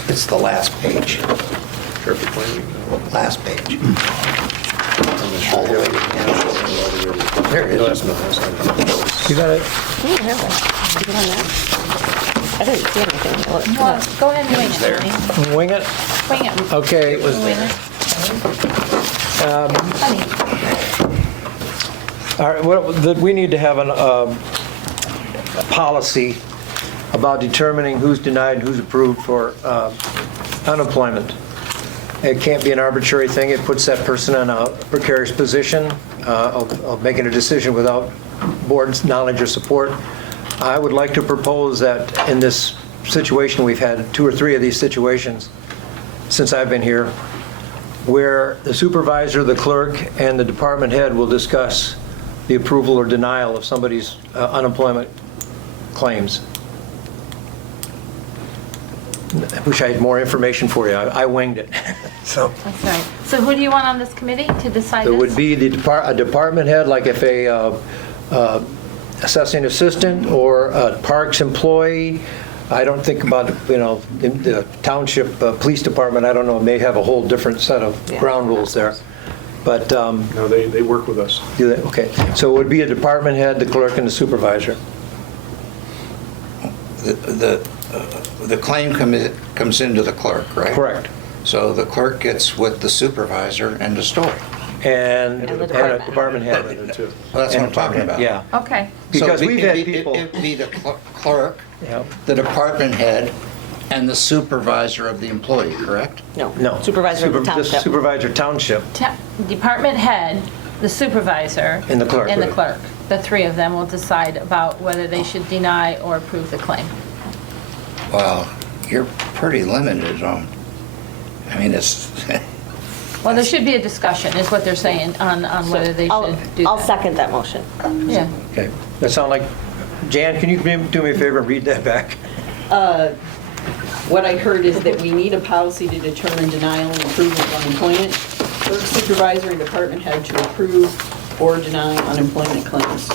It's the last page. Last page. All the way down. There it is. You got it? I don't have it. Keep it on that. I didn't see anything. Well, go ahead and wing it, honey. Wing it? Wing it. Okay. Wing it. Honey. All right, we need to have a policy about determining who's denied and who's approved for unemployment. It can't be an arbitrary thing. It puts that person in a precarious position of making a decision without board's knowledge or support. I would like to propose that in this situation, we've had 2 or 3 of these situations since I've been here, where the supervisor, the clerk, and the department head will discuss the approval or denial of somebody's unemployment claims. I wish I had more information for you. I winged it. So That's right. So who do you want on this committee to decide it this? would be a department head, like if a assessing assistant or a parks employee. I don't think about, the township police department, I don't know, may have a whole different set of ground rules there. But, No, they work with us. do they? Okay. So it would be a department head, the clerk, and the supervisor. The claim comes into the clerk, right? Correct. So the clerk gets with the supervisor and the story. and And the a department. department head. There too. Well, that's what I'm talking about. Yeah, Okay. because So we've had it'd be- people, It'd be the clerk, yeah, the department head, and the supervisor of the employee, correct? No. no. Supervisor of the Super- township. Supervisor township, Department head, the supervisor. And the clerk. And the clerk. The three of them will decide about whether they should deny or approve the claim. Well, you're pretty limited on, I mean, it's, Well, there should be a discussion, is what they're saying, on whether they I'll should do that. I'll second that motion. Yeah. okay. That sound like, Jan, can you do me a favor and read that back? What I heard is that we need a policy to determine denial and approval of unemployment. Clerk, supervisor, and department head to approve or deny unemployment claims,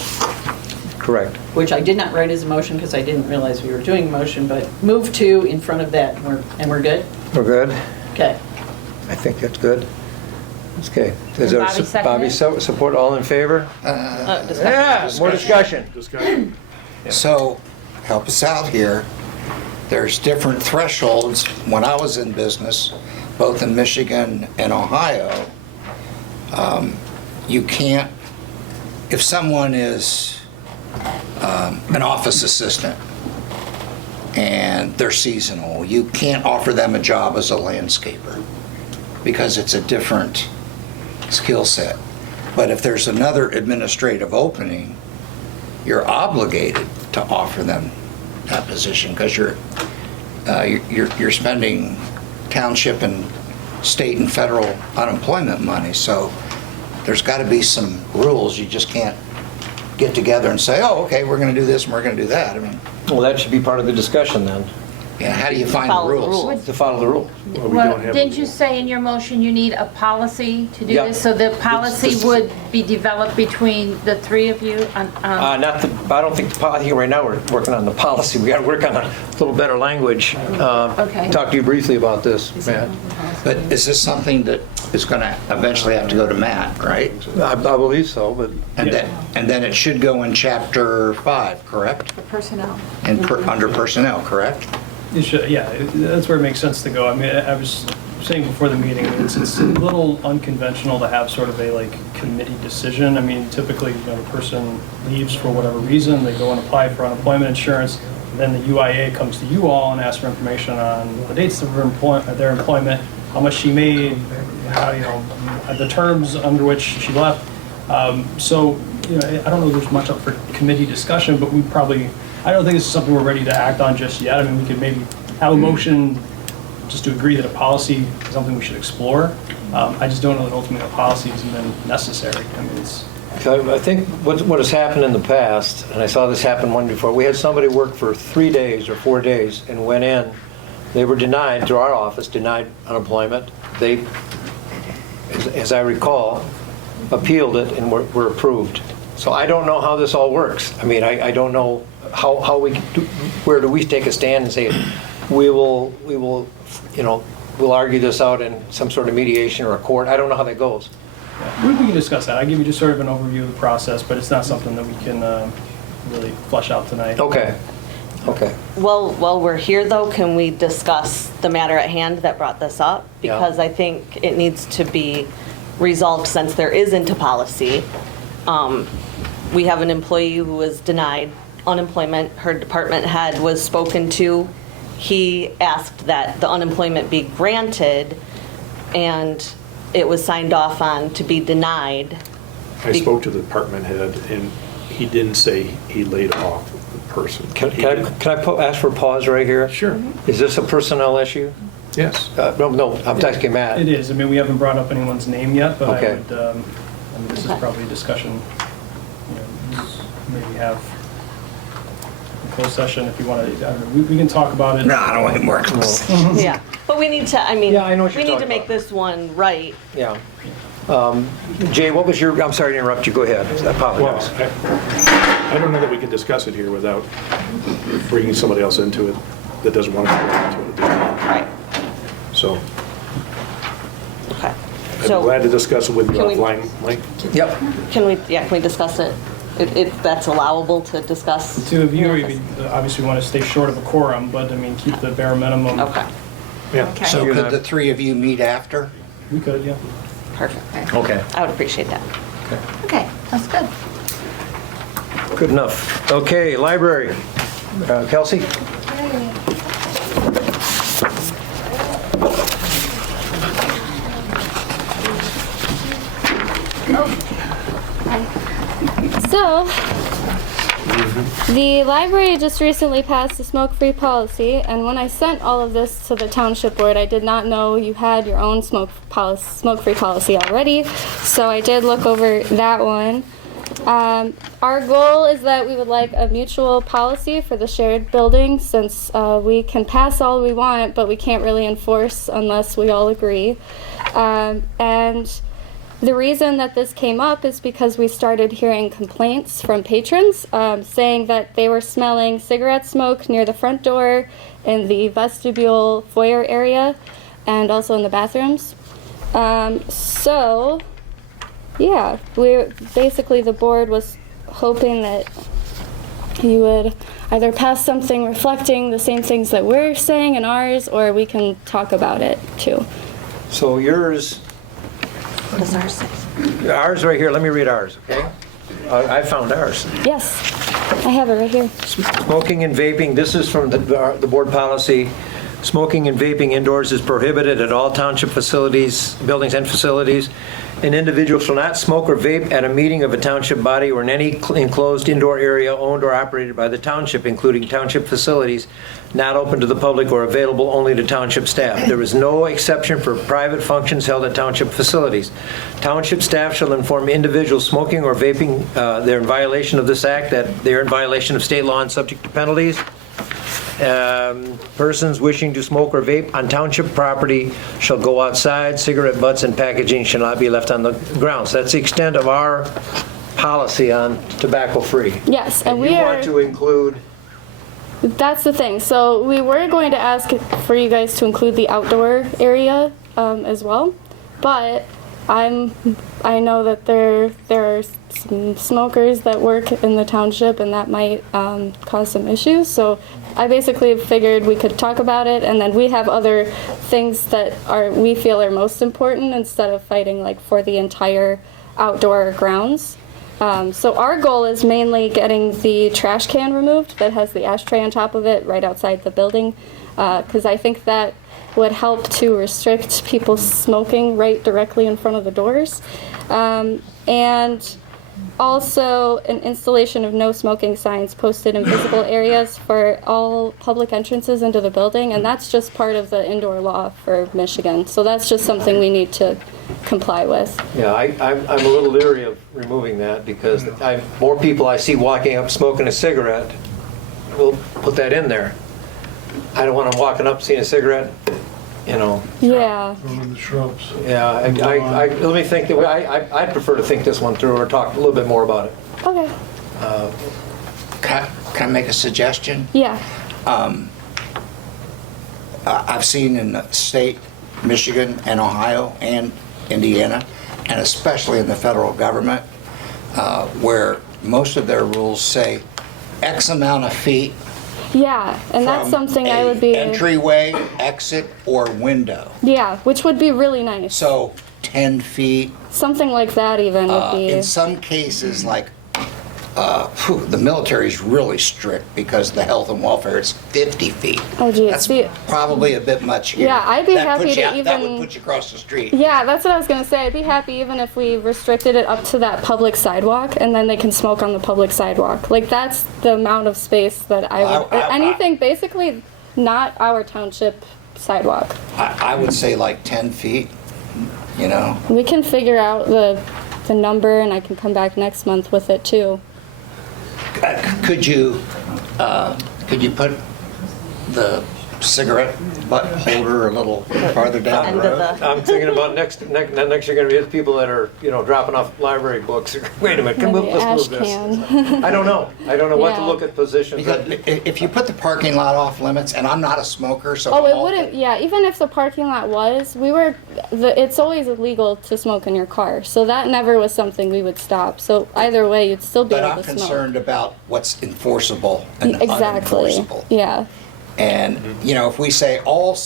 Correct. which I did not write as a motion because I didn't realize we were doing a motion, but move to in front of that, and we're good? We're good? Okay. I think that's good. Okay. Is there Bobby second Bobby, it? support, all in favor? Discussion. Yeah, more discussion. Discussion. so, help us out here. There's different thresholds. When I was in business, both in Michigan and Ohio, you can't, if someone is an office assistant and they're seasonal, you can't offer them a job as a landscaper because it's a different skill set. But if there's another administrative opening, you're obligated to offer them that position because you're spending township and state and federal unemployment money. So there's got to be some rules. You just can't get together and say, oh, okay, we're going to do this and we're going to do that. I mean, Well, that should be part of the discussion then, yeah, how do you find the Follow the rules? rules. to follow the rules. Well, we Well, don't have. didn't you say in your motion you need a policy to do Yeah. this? So the policy This- would be developed between the three of you on, Not the, I don't think, I think right now we're working on the policy. We got to work on a little better language. Okay. Talk to you briefly about this, Matt. But is this something that is going to eventually have to go to Matt, right? I believe so, but And then it should go in chapter 5, correct? the personnel. And under personnel, correct? It should, yeah, that's where it makes sense to go. I mean, I was saying before the meeting, it's a little unconventional to have sort of a like committee decision. I mean, typically, you know, the person leaves for whatever reason, they go and apply for unemployment insurance, then the UIA comes to you all and asks for information on the dates of their employment, how much she made, how, you know, the terms under which she left. So, you know, I don't know if there's much up for committee discussion, but we probably, I don't think this is something we're ready to act on just yet. I mean, we could maybe have a motion just to agree that a policy is something we should explore. I just don't know that ultimately a policy is even necessary. I mean, it's, so I think what has happened in the past, and I saw this happen one before, we had somebody work for 3 days or 4 days and went in, they were denied, through our office, denied unemployment. They, as I recall, appealed it and were approved. So I don't know how this all works. I mean, I don't know how we, where do we take a stand and say, we will, you know, we'll argue this out in some sort of mediation or a court. I don't know how that goes. we can discuss that. I give you just sort of an overview of the process, but it's not something that we can really flesh out tonight. Okay, okay. Well, while we're here, though, can we discuss the matter at hand that brought this up? Yeah. Because I think it needs to be resolved since there isn't a policy. We have an employee who was denied unemployment. Her department head was spoken to. He asked that the unemployment be granted, and it was signed off on to be denied. I spoke to the department head, and he didn't say he laid off the person. Can I ask for a pause right here? Sure. Is this a personnel issue? Yes. No, I'm asking Matt. It is. I mean, we haven't brought up anyone's name yet, but Okay. I would, I mean, this is probably a discussion, you know, maybe have a closed session if you want to, I don't know, we can talk about it. No, I don't want any more close. Yeah, but we need to, I mean, Yeah, I know what we you're need to talking make about. this one right. Yeah. Jay, what was your, I'm sorry to interrupt you, go ahead. I Well, apologize. I don't know that we can discuss it here without bringing somebody else into it that doesn't want to go into it at this point. Right. So Okay. I'd be So glad to discuss it with you Can we- offline, Mike. Yep. can we discuss it? If that's allowable to discuss? The two of you, I mean, obviously want to stay short of a quorum, but I mean, keep the bare minimum. Okay. Yeah. So could the three of you meet after? We could, yeah. Perfect. Okay, I would appreciate that. Okay, that's good. good enough. Okay, library. Kelsey? So, the library just recently passed a smoke-free policy, and when I sent all of this to the township board, I did not know you had your own smoke-free policy already, so I did look over that one. Our goal is that we would like a mutual policy for the shared building, since we can pass all we want, but we can't really enforce unless we all agree. And the reason that this came up is because we started hearing complaints from patrons saying that they were smelling cigarette smoke near the front door, in the vestibule foyer area, and also in the bathrooms. So, yeah, basically the board was hoping that you would either pass something reflecting the same things that we're saying in ours, or we can talk about it too. So yours, What does ours say? ours right here, let me read ours, okay? I found ours. Yes, I have it right here. Smoking and vaping, this is from the board policy. Smoking and vaping indoors is prohibited at all township facilities, buildings and facilities. An individual shall not smoke or vape at a meeting of a township body or in any enclosed indoor area owned or operated by the township, including township facilities not open to the public or available only to township staff. There is no exception for private functions held at township facilities. Township staff shall inform individuals smoking or vaping they're in violation of this act, that they're in violation of state law and subject to penalties. Persons wishing to smoke or vape on township property shall go outside. Cigarette butts and packaging shall not be left on the grounds. That's the extent of our policy on tobacco-free. Yes, and you want to include... That's the thing. So we were going to ask for you guys to include the outdoor area as well, but I know that there are some smokers that work in the township, and that might cause some issues. So I basically figured we could talk about it, and then we have other things that we feel are most important, instead of fighting like for the entire outdoor grounds. So our goal is mainly getting the trash can removed that has the ashtray on top of it right outside the building, because I think that would help to restrict people smoking right directly in front of the doors. And also an installation of no smoking signs posted in visible areas for all public entrances into the building, and that's just part of the indoor law for Michigan. So that's just something we need to comply with. Yeah, I'm a little leery of removing that, because more people I see walking up smoking a cigarette, we'll put that in there. I don't want them walking up seeing a cigarette, you know. Yeah. in the shrubs. Yeah, let me think, I'd prefer to think this one through or talk a little bit more about it. Okay. Can I make a suggestion? Yeah. I've seen in the state, Michigan and Ohio and Indiana, and especially in the federal government, where most of their rules say X amount of feet. Yeah, and that's something I would be... entryway, exit, or window. Yeah, which would be really nice. So 10 feet. Something like that even would be... In some cases, like, the military's really strict because the health and welfare is 50 feet. Oh, geez. That's probably a bit much here. Yeah, I'd be happy to even... That would put you across the street. Yeah, that's what I was going to say. I'd be happy even if we restricted it up to that public sidewalk, and then they can smoke on the public sidewalk. Like, that's the amount of space that I would... anything, basically, not our township sidewalk. I would say like 10 feet, you know? We can figure out the number, and I can come back next month with it, too. Could you put the cigarette butt holder a little farther down the road? I'm thinking about next you're going to be people that are, dropping off library books. Wait a minute, let's move this. I don't know what to look at positions. Because if you put the parking lot off limits, and I'm not a smoker, so... Oh, it wouldn't, yeah, even if the parking lot was, it's always illegal to smoke in your car, so that never was something we would stop. So either way, you'd still be able to smoke. But I'm concerned about what's enforceable and exactly. unenforceable. Yeah. And, if we say all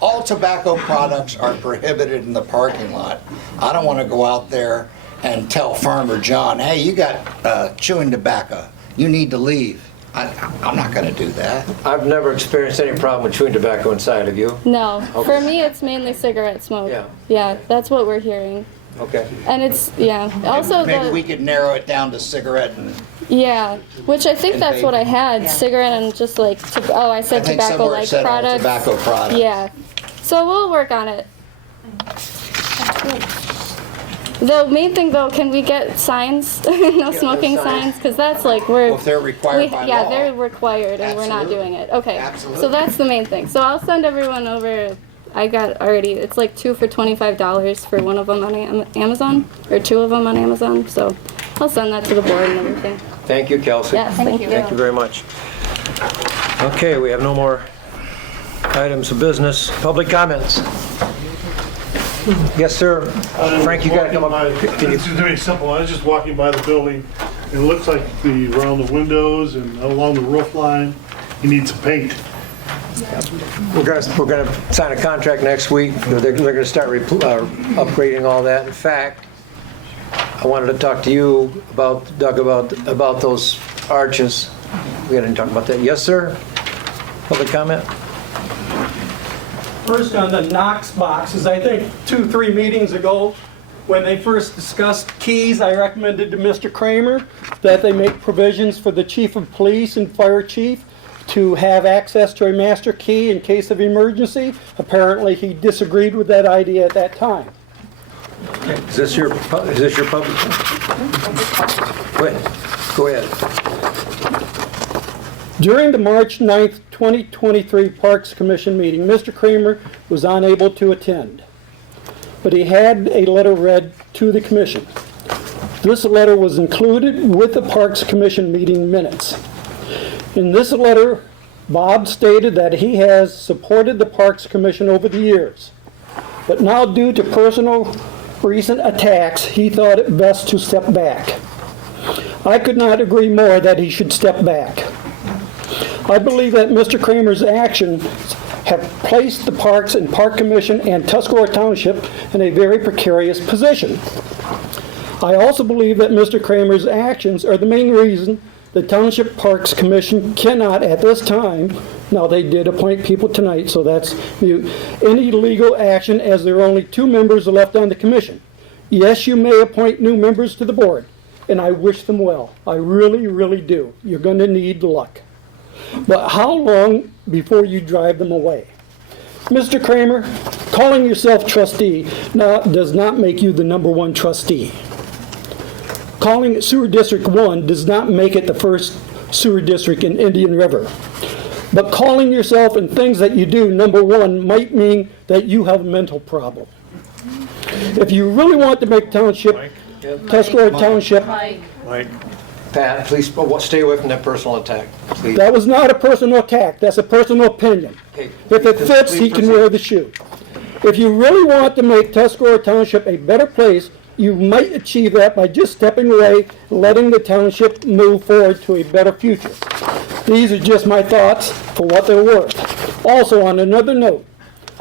all tobacco products are prohibited in the parking lot. I don't want to go out there and tell Farmer John, hey, you got chewing tobacco. You need to leave. I'm not going to do that. I've never experienced any problem with chewing tobacco inside of you. No, Okay. for me it's mainly cigarette smoke. Yeah. Yeah, that's what we're hearing. Okay. And it's, yeah, also Maybe we could narrow it down to cigarette and yeah, which I think And that's what I vaping. had, cigarette and just like, I said I think tobacco somewhere it like said all products. tobacco products. Yeah, so we'll work on it. The main thing though, can we get signs, no smoking signs? Because that's like, Well, if they're required by yeah, law. they're required and we're not Absolutely. doing it. Okay, Absolutely. so that's the main thing. So I'll send everyone over, I got already, it's like 2 for $25 for one of them on Amazon, or 2 of them on Amazon. So I'll send that to the board and everything. Thank you, Kelsey. Yes, thank you. Thank you very much. Okay, we have no more items of business. Public comments? Yes, sir. Frank, you got to come up. Can you- This is very simple. I was just walking by the building. It looks like around the windows and along the roof line, you need some paint. We're gonna sign a contract next week. They're gonna start upgrading all that. In fact, I wanted to talk to you Doug, about those arches. We didn't talk about that. Yes, sir? Public comment? First on the Knox boxes, I think 2-3 meetings ago, when they first discussed keys, I recommended to Mr. Kramer that they make provisions for the chief of police and fire chief to have access to a master key in case of emergency. Apparently, he disagreed with that idea at that time. Is this your public? Go ahead. During the March 9th, 2023 Parks Commission meeting, Mr. Kramer was unable to attend, but he had a letter read to the commission. This letter was included with the Parks Commission meeting minutes. In this letter, Bob stated that he has supported the Parks Commission over the years, but now due to personal recent attacks, he thought it best to step back. I could not agree more that he should step back. I believe that Mr. Kramer's actions have placed the Parks and Park Commission and Tuscarora Township in a very precarious position. I also believe that Mr. Kramer's actions are the main reason the Township Parks Commission cannot at this time, now they did appoint people tonight, so that's mute, any legal action as there are only 2 members left on the commission. Yes, you may appoint new members to the board, and I wish them well. I really, really do. You're going to need luck. But how long before you drive them away? Mr. Kramer, calling yourself trustee now does not make you the #1 trustee. Calling it Sewer District 1 does not make it the first sewer district in Indian River. But calling yourself and things that you do #1 might mean that you have a mental problem. If you really want to make Tuscarora Township, Mike, Pat, please stay away from that personal attack, please. that was not a personal attack, that's a personal opinion. Okay. If it fits, he can wear the shoe. If you really want to make Tuscarora Township a better place, you might achieve that by just stepping away and letting the township move forward to a better future. These are just my thoughts for what they're worth. Also, on another note,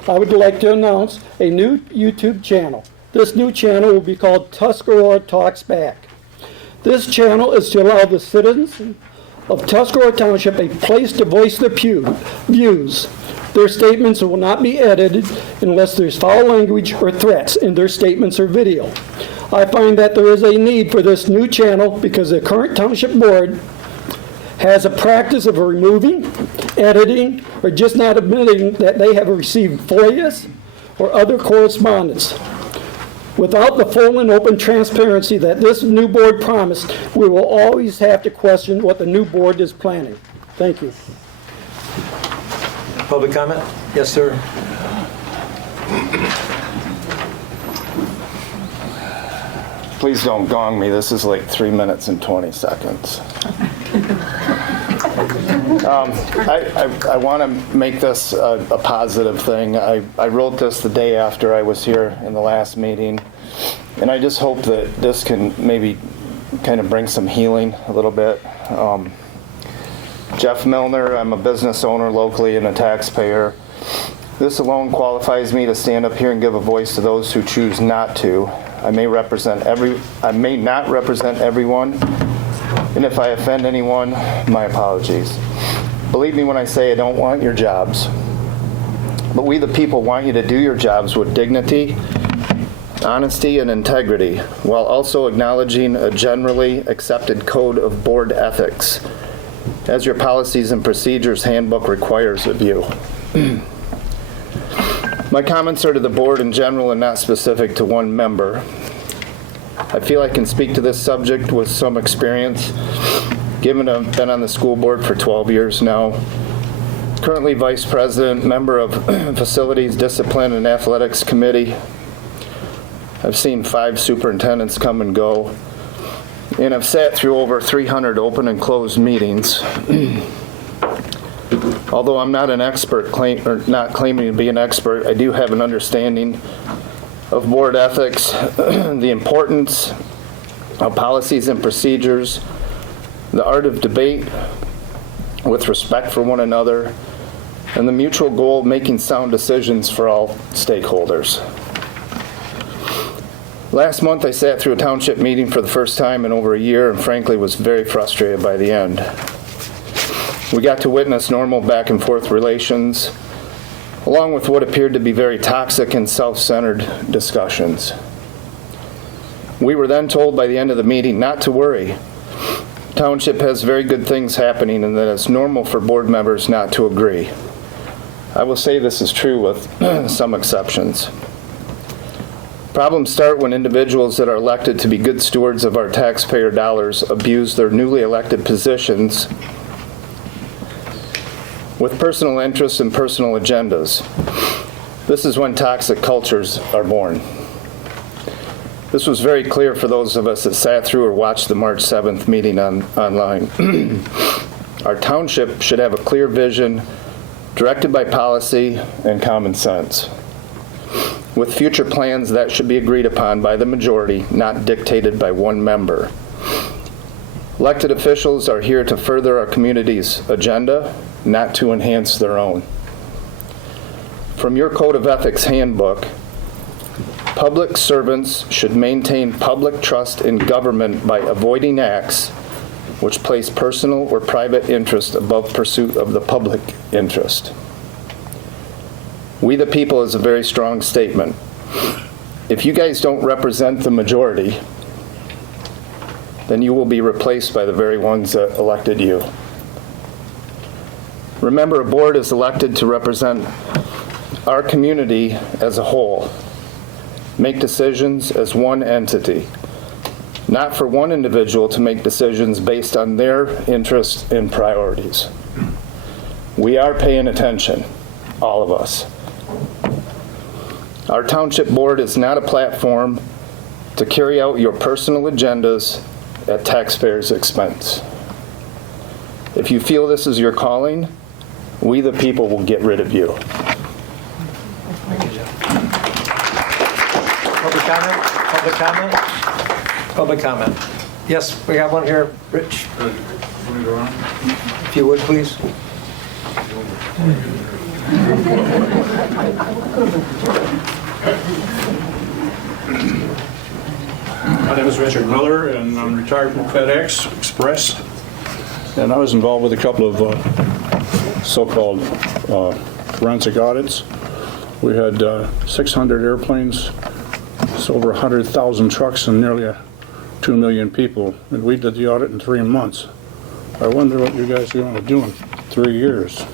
I would like to announce a new YouTube channel. This new channel will be called Tuscarora Talks Back. This channel is to allow the citizens of Tuscarora Township a place to voice their views. Their statements will not be edited unless there's foul language or threats in their statements or video. I find that there is a need for this new channel because the current township board has a practice of removing, editing, or just not admitting that they have received FOIAs or other correspondence. Without the full and open transparency that this new board promised, we will always have to question what the new board is planning. Thank you. Public comment? Yes, sir. Please don't gong me. This is like 3 minutes and 20 seconds. I want to make this a positive thing. I wrote this the day after I was here in the last meeting, and I just hope that this can maybe kind of bring some healing a little bit. Jeff Milner, I'm a business owner locally and a taxpayer. This alone qualifies me to stand up here and give a voice to those who choose not to. I may not represent everyone, and if I offend anyone, my apologies. Believe me when I say I don't want your jobs, but we the people want you to do your jobs with dignity, honesty, and integrity, while also acknowledging a generally accepted code of board ethics, as your policies and procedures handbook requires of you. My comments are to the board in general and not specific to one member. I feel I can speak to this subject with some experience, given I've been on the school board for 12 years now. Currently vice president, member of Facilities, Discipline, and Athletics Committee. I've seen 5 superintendents come and go, and I've sat through over 300 open and closed meetings. Although I'm not an expert, not claiming to be an expert, I do have an understanding of board ethics, the importance of policies and procedures, the art of debate with respect for one another, and the mutual goal of making sound decisions for all stakeholders. Last month I sat through a township meeting for the first time in over a year and frankly was very frustrated by the end. We got to witness normal back and forth relations, along with what appeared to be very toxic and self-centered discussions. We were then told by the end of the meeting not to worry. Township has very good things happening and that it's normal for board members not to agree. I will say this is true with some exceptions. Problems start when individuals that are elected to be good stewards of our taxpayer dollars abuse their newly elected positions with personal interests and personal agendas. This is when toxic cultures are born. This was very clear for those of us that sat through or watched the March 7th meeting online. Our township should have a clear vision, directed by policy and common sense, with future plans that should be agreed upon by the majority, not dictated by one member. Elected officials are here to further our community's agenda, not to enhance their own. From your Code of Ethics handbook, public servants should maintain public trust in government by avoiding acts which place personal or private interest above pursuit of the public interest. We the people is a very strong statement. If you guys don't represent the majority, then you will be replaced by the very ones that elected you. Remember, a board is elected to represent our community as a whole, make decisions as one entity, not for one individual to make decisions based on their interests and priorities. We are paying attention, all of us. Our township board is not a platform to carry out your personal agendas at taxpayers' expense. If you feel this is your calling, we the people will get rid of you. Thank you, Jeff. Public comment? Public comment? Public comment. Yes, we have one here. Rich? If you would, please. My name is Richard Miller, and I'm retired from FedEx Express. And I was involved with a couple of so-called forensic audits. We had 600 airplanes, so over 100,000 trucks, and nearly 2 million people. And we did the audit in 3 months. I wonder what you guys are going to do in 3 years.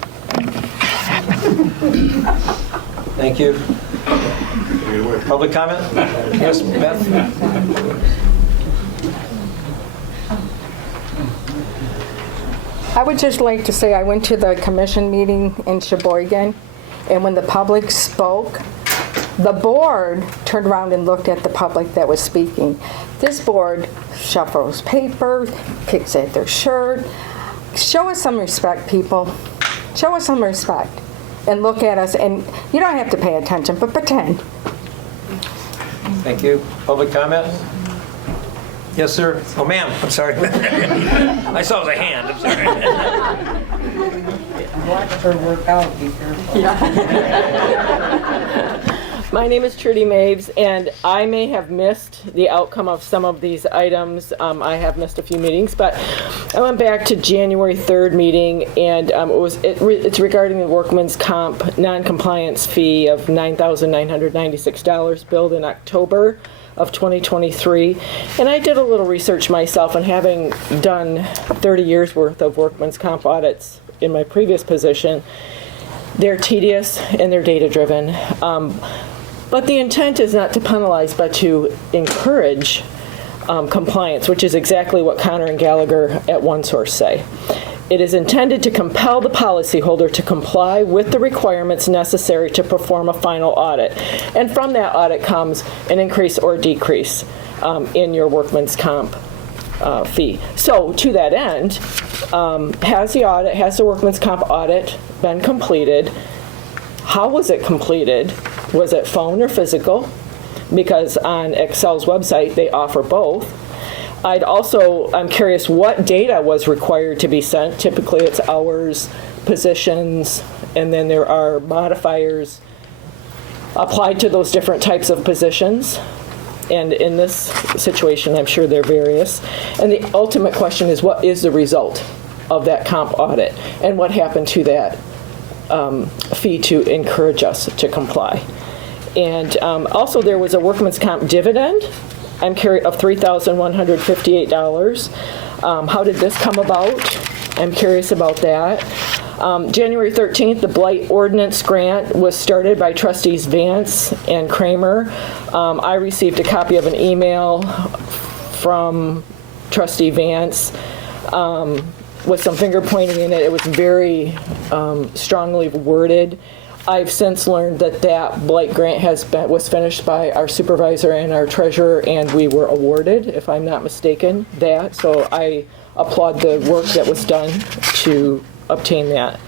Thank you. Public comment? Yes, Beth? I would just like to say I went to the commission meeting in Sheboygan, and when the public spoke, the board turned around and looked at the public that was speaking. This board shuffles paper, picks at their shirt. Show us some respect, people. Show us some respect. And look at us, and you don't have to pay attention, but pretend. Thank you. Public comment? Yes, sir. Oh, ma'am, I'm sorry. I saw it was a hand, I'm sorry. Watch her work out, be careful. My name is Trudy Mabes, and I may have missed the outcome of some of these items. I have missed a few meetings, but I went back to January 3rd meeting, and it's regarding the workman's comp non-compliance fee of $9,996 billed in October of 2023. And I did a little research myself, and having done 30 years worth of workman's comp audits in my previous position, they're tedious and they're data-driven. But the intent is not to penalize, but to encourage compliance, which is exactly what Connor and Gallagher at OneSource say. It is intended to compel the policyholder to comply with the requirements necessary to perform a final audit. And from that audit comes an increase or decrease in your workman's comp fee. So to that end, has the workman's comp audit been completed? How was it completed? Was it phone or physical? Because on Excel's website, they offer both. I'm curious what data was required to be sent. Typically, it's hours, positions, and then there are modifiers applied to those different types of positions. And in this situation, I'm sure they're various. And the ultimate question is, what is the result of that comp audit? And what happened to that fee to encourage us to comply? And also, there was a workman's comp dividend, I'm curious, of $3,158. How did this come about? I'm curious about that. January 13th, the Blight Ordinance Grant was started by Trustees Vance and Kramer. I received a copy of an email from Trustee Vance with some finger pointing in it. It was very strongly worded. I've since learned that Blight grant was finished by our supervisor and our treasurer, and we were awarded, if I'm not mistaken, that. So I applaud the work that was done to obtain that.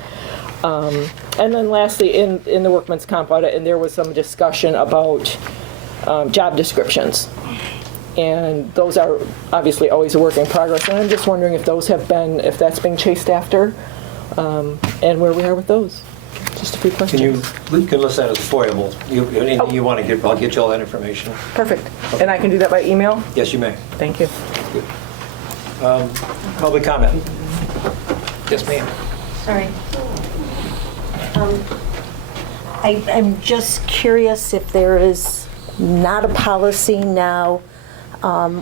And then lastly, in the workman's comp audit, and there was some discussion about job descriptions. And those are obviously always a work in progress. And I'm just wondering if that's being chased after, and where we are with those. Just a few questions. You can list that as foiable. Anything you want to get, I'll get you all that information. Perfect. And I can do that by email? Yes, you may. Thank you. Public comment. Yes, ma'am. Sorry. I'm just curious if there is not a policy now.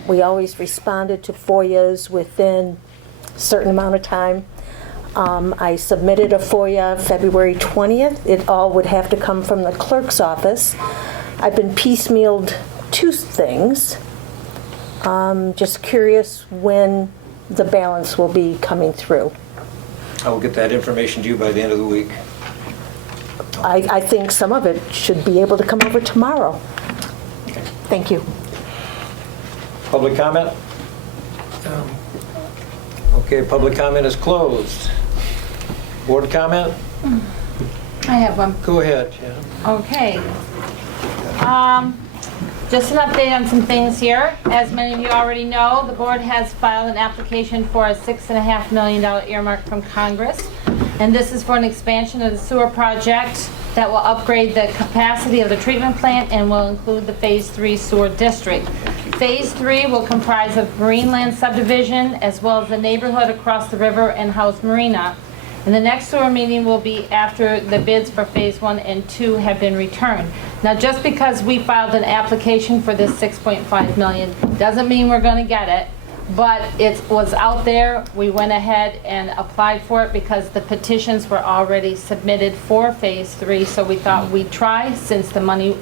We always responded to FOIAs within a certain amount of time. I submitted a FOIA February 20th. It all would have to come from the clerk's office. I've been piecemealed 2 things. Just curious when the balance will be coming through. I will get that information to you by the end of the week. I think some of it should be able to come over tomorrow. Thank you. Public comment? Okay, public comment is closed. Board comment? I have one. Go ahead, Jen. Okay. Just an update on some things here. As many of you already know, the board has filed an application for a $6.5 million earmark from Congress. And this is for an expansion of the sewer project that will upgrade the capacity of the treatment plant and will include the Phase 3 sewer district. Phase 3 will comprise of Marineland subdivision as well as the neighborhood across the river and House Marina. And the next sewer meeting will be after the bids for Phase 1 and 2 have been returned. Now, just because we filed an application for this $6.5 million doesn't mean we're going to get it, but it was out there. We went ahead and applied for it because the petitions were already submitted for Phase 3, so we thought we'd try since the money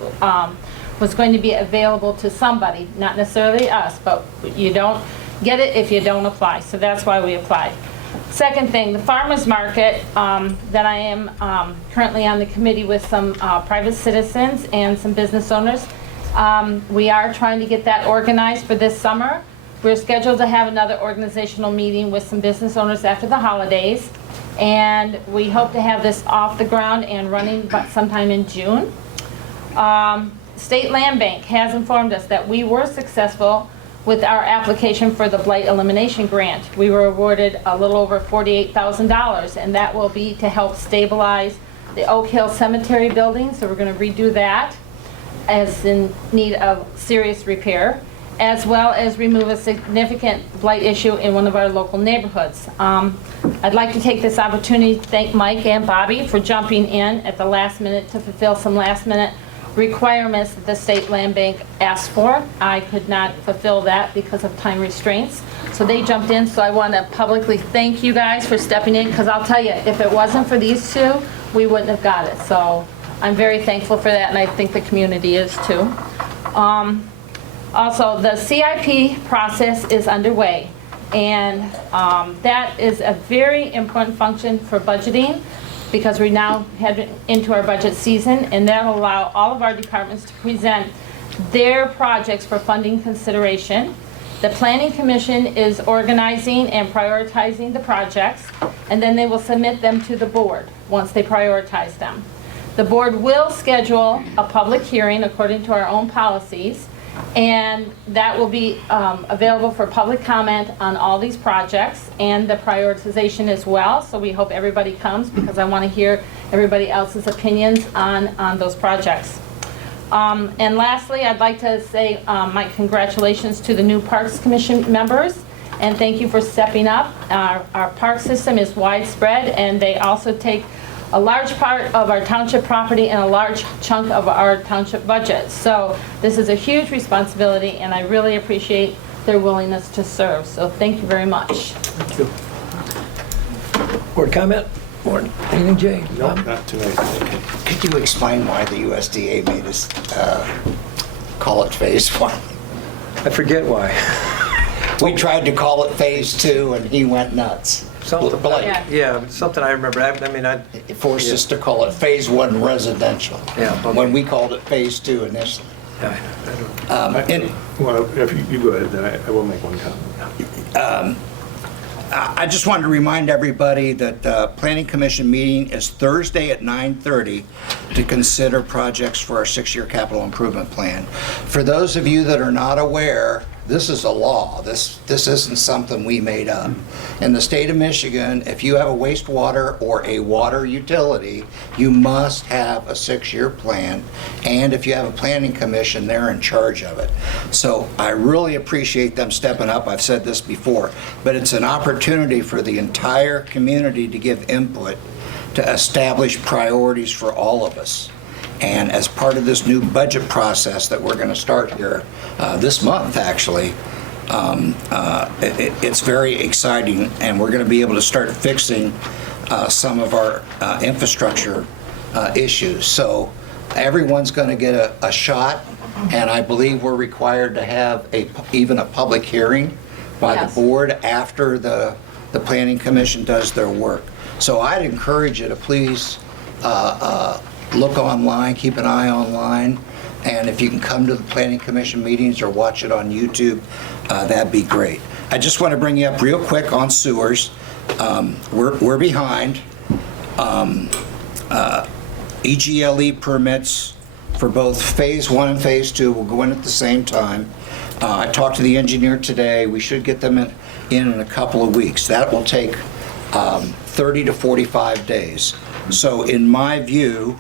was going to be available to somebody, not necessarily us, but you don't get it if you don't apply, so that's why we applied. Second thing, the farmers market that I am currently on the committee with some private citizens and some business owners. We are trying to get that organized for this summer. We're scheduled to have another organizational meeting with some business owners after the holidays, and we hope to have this off the ground and running sometime in June. State Land Bank has informed us that we were successful with our application for the blight elimination grant. We were awarded a little over $48,000, and that will be to help stabilize the Oak Hill Cemetery building, so we're going to redo that as in need of serious repair, as well as remove a significant blight issue in one of our local neighborhoods. I'd like to take this opportunity to thank Mike and Bobby for jumping in at the last minute to fulfill some last minute requirements that the State Land Bank asked for. I could not fulfill that because of time restraints, so they jumped in. So I want to publicly thank you guys for stepping in, because I'll tell you, if it wasn't for these two, we wouldn't have got it. So I'm very thankful for that, and I think the community is too. Also, the CIP process is underway, and that is a very important function for budgeting, because we now head into our budget season, and that will allow all of our departments to present their projects for funding consideration. The Planning Commission is organizing and prioritizing the projects, and then they will submit them to the board once they prioritize them. The board will schedule a public hearing according to our own policies, and that will be available for public comment on all these projects and the prioritization as well. So we hope everybody comes, because I want to hear everybody else's opinions on those projects. And lastly, I'd like to say my congratulations to the new Parks Commission members, and thank you for stepping up. Our park system is widespread, and they also take a large part of our township property and a large chunk of our township budget. So this is a huge responsibility, and I really appreciate their willingness to serve. So thank you very much. Thank you. Board comment? Board, anything, Jay? No, not tonight. Could you explain why the USDA made us call it Phase 1? I forget why. We tried to call it Phase 2, and he went nuts. Something, Blake. yeah, something I remember. I mean, It forced us to call it Phase 1 residential. Yeah. When we called it Phase 2 initially. Yeah, I don't. Well, if you go ahead, then I will make one comment. I just wanted to remind everybody that the Planning Commission meeting is Thursday at 9:30 to consider projects for our 6-year capital improvement plan. For those of you that are not aware, this is a law. This isn't something we made up. In the state of Michigan, if you have a wastewater or a water utility, you must have a 6-year plan, and if you have a planning commission, they're in charge of it. So I really appreciate them stepping up. I've said this before, but it's an opportunity for the entire community to give input to establish priorities for all of us. And as part of this new budget process that we're going to start here this month, actually, it's very exciting, and we're going to be able to start fixing some of our infrastructure issues. So everyone's going to get a shot, and I believe we're required to have even a public hearing by the board after the Planning Commission does their work. So I'd encourage you to please look online, keep an eye online, and if you can come to the Planning Commission meetings or watch it on YouTube, that'd be great. I just want to bring you up real quick on sewers. We're behind. EGLE permits for both Phase 1 and Phase 2 will go in at the same time. I talked to the engineer today. We should get them in a couple of weeks. That will take 30 to 45 days. So in my view,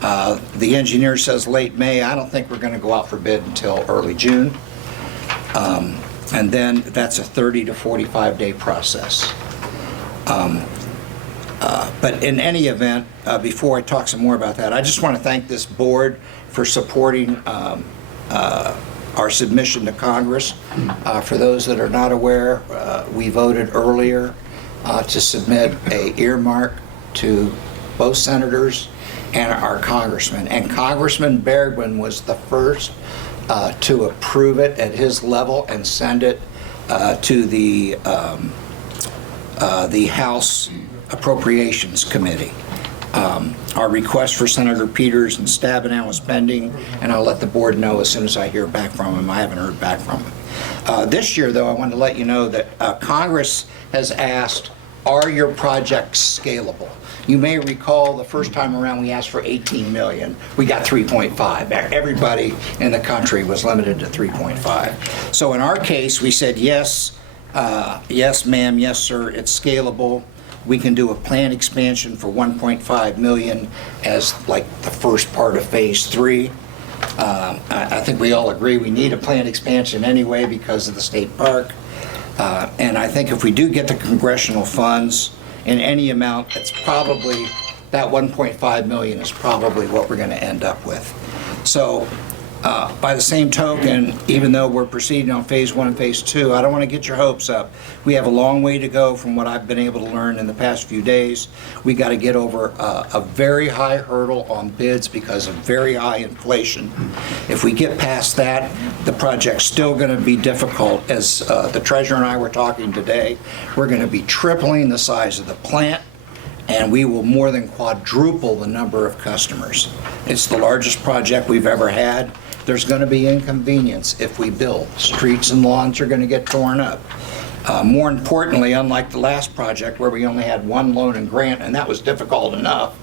the engineer says late May. I don't think we're going to go out for bid until early June. And then that's a 30 to 45 day process. But in any event, before I talk some more about that, I just want to thank this board for supporting our submission to Congress. For those that are not aware, we voted earlier to submit a earmark to both senators and our congressman. And Congressman Bergman was the first to approve it at his level and send it to the House Appropriations Committee. Our request for Senator Peters and Stabenow is pending, and I'll let the board know as soon as I hear back from him. I haven't heard back from him. This year, though, I want to let you know that Congress has asked are your projects scalable? You may recall the first time around we asked for 18 million. We got 3.5. Everybody in the country was limited to 3.5. So in our case, we said yes, yes ma'am, yes sir, it's scalable. We can do a planned expansion for 1.5 million as like the first part of phase 3. I think we all agree we need a planned expansion anyway because of the state park. And I think if we do get the congressional funds in any amount, it's probably, that 1.5 million is probably what we're going to end up with. So by the same token, even though we're proceeding on phase 1 and phase 2, I don't want to get your hopes up. We have a long way to go from what I've been able to learn in the past few days. We got to get over a very high hurdle on bids because of very high inflation. If we get past that, the project's still going to be difficult. As the treasurer and I were talking today, we're going to be tripling the size of the plant, and we will more than quadruple the number of customers. It's the largest project we've ever had. There's going to be inconvenience if we build. Streets and lawns are going to get torn up. More importantly, unlike the last project where we only had one loan and grant, and that was difficult enough,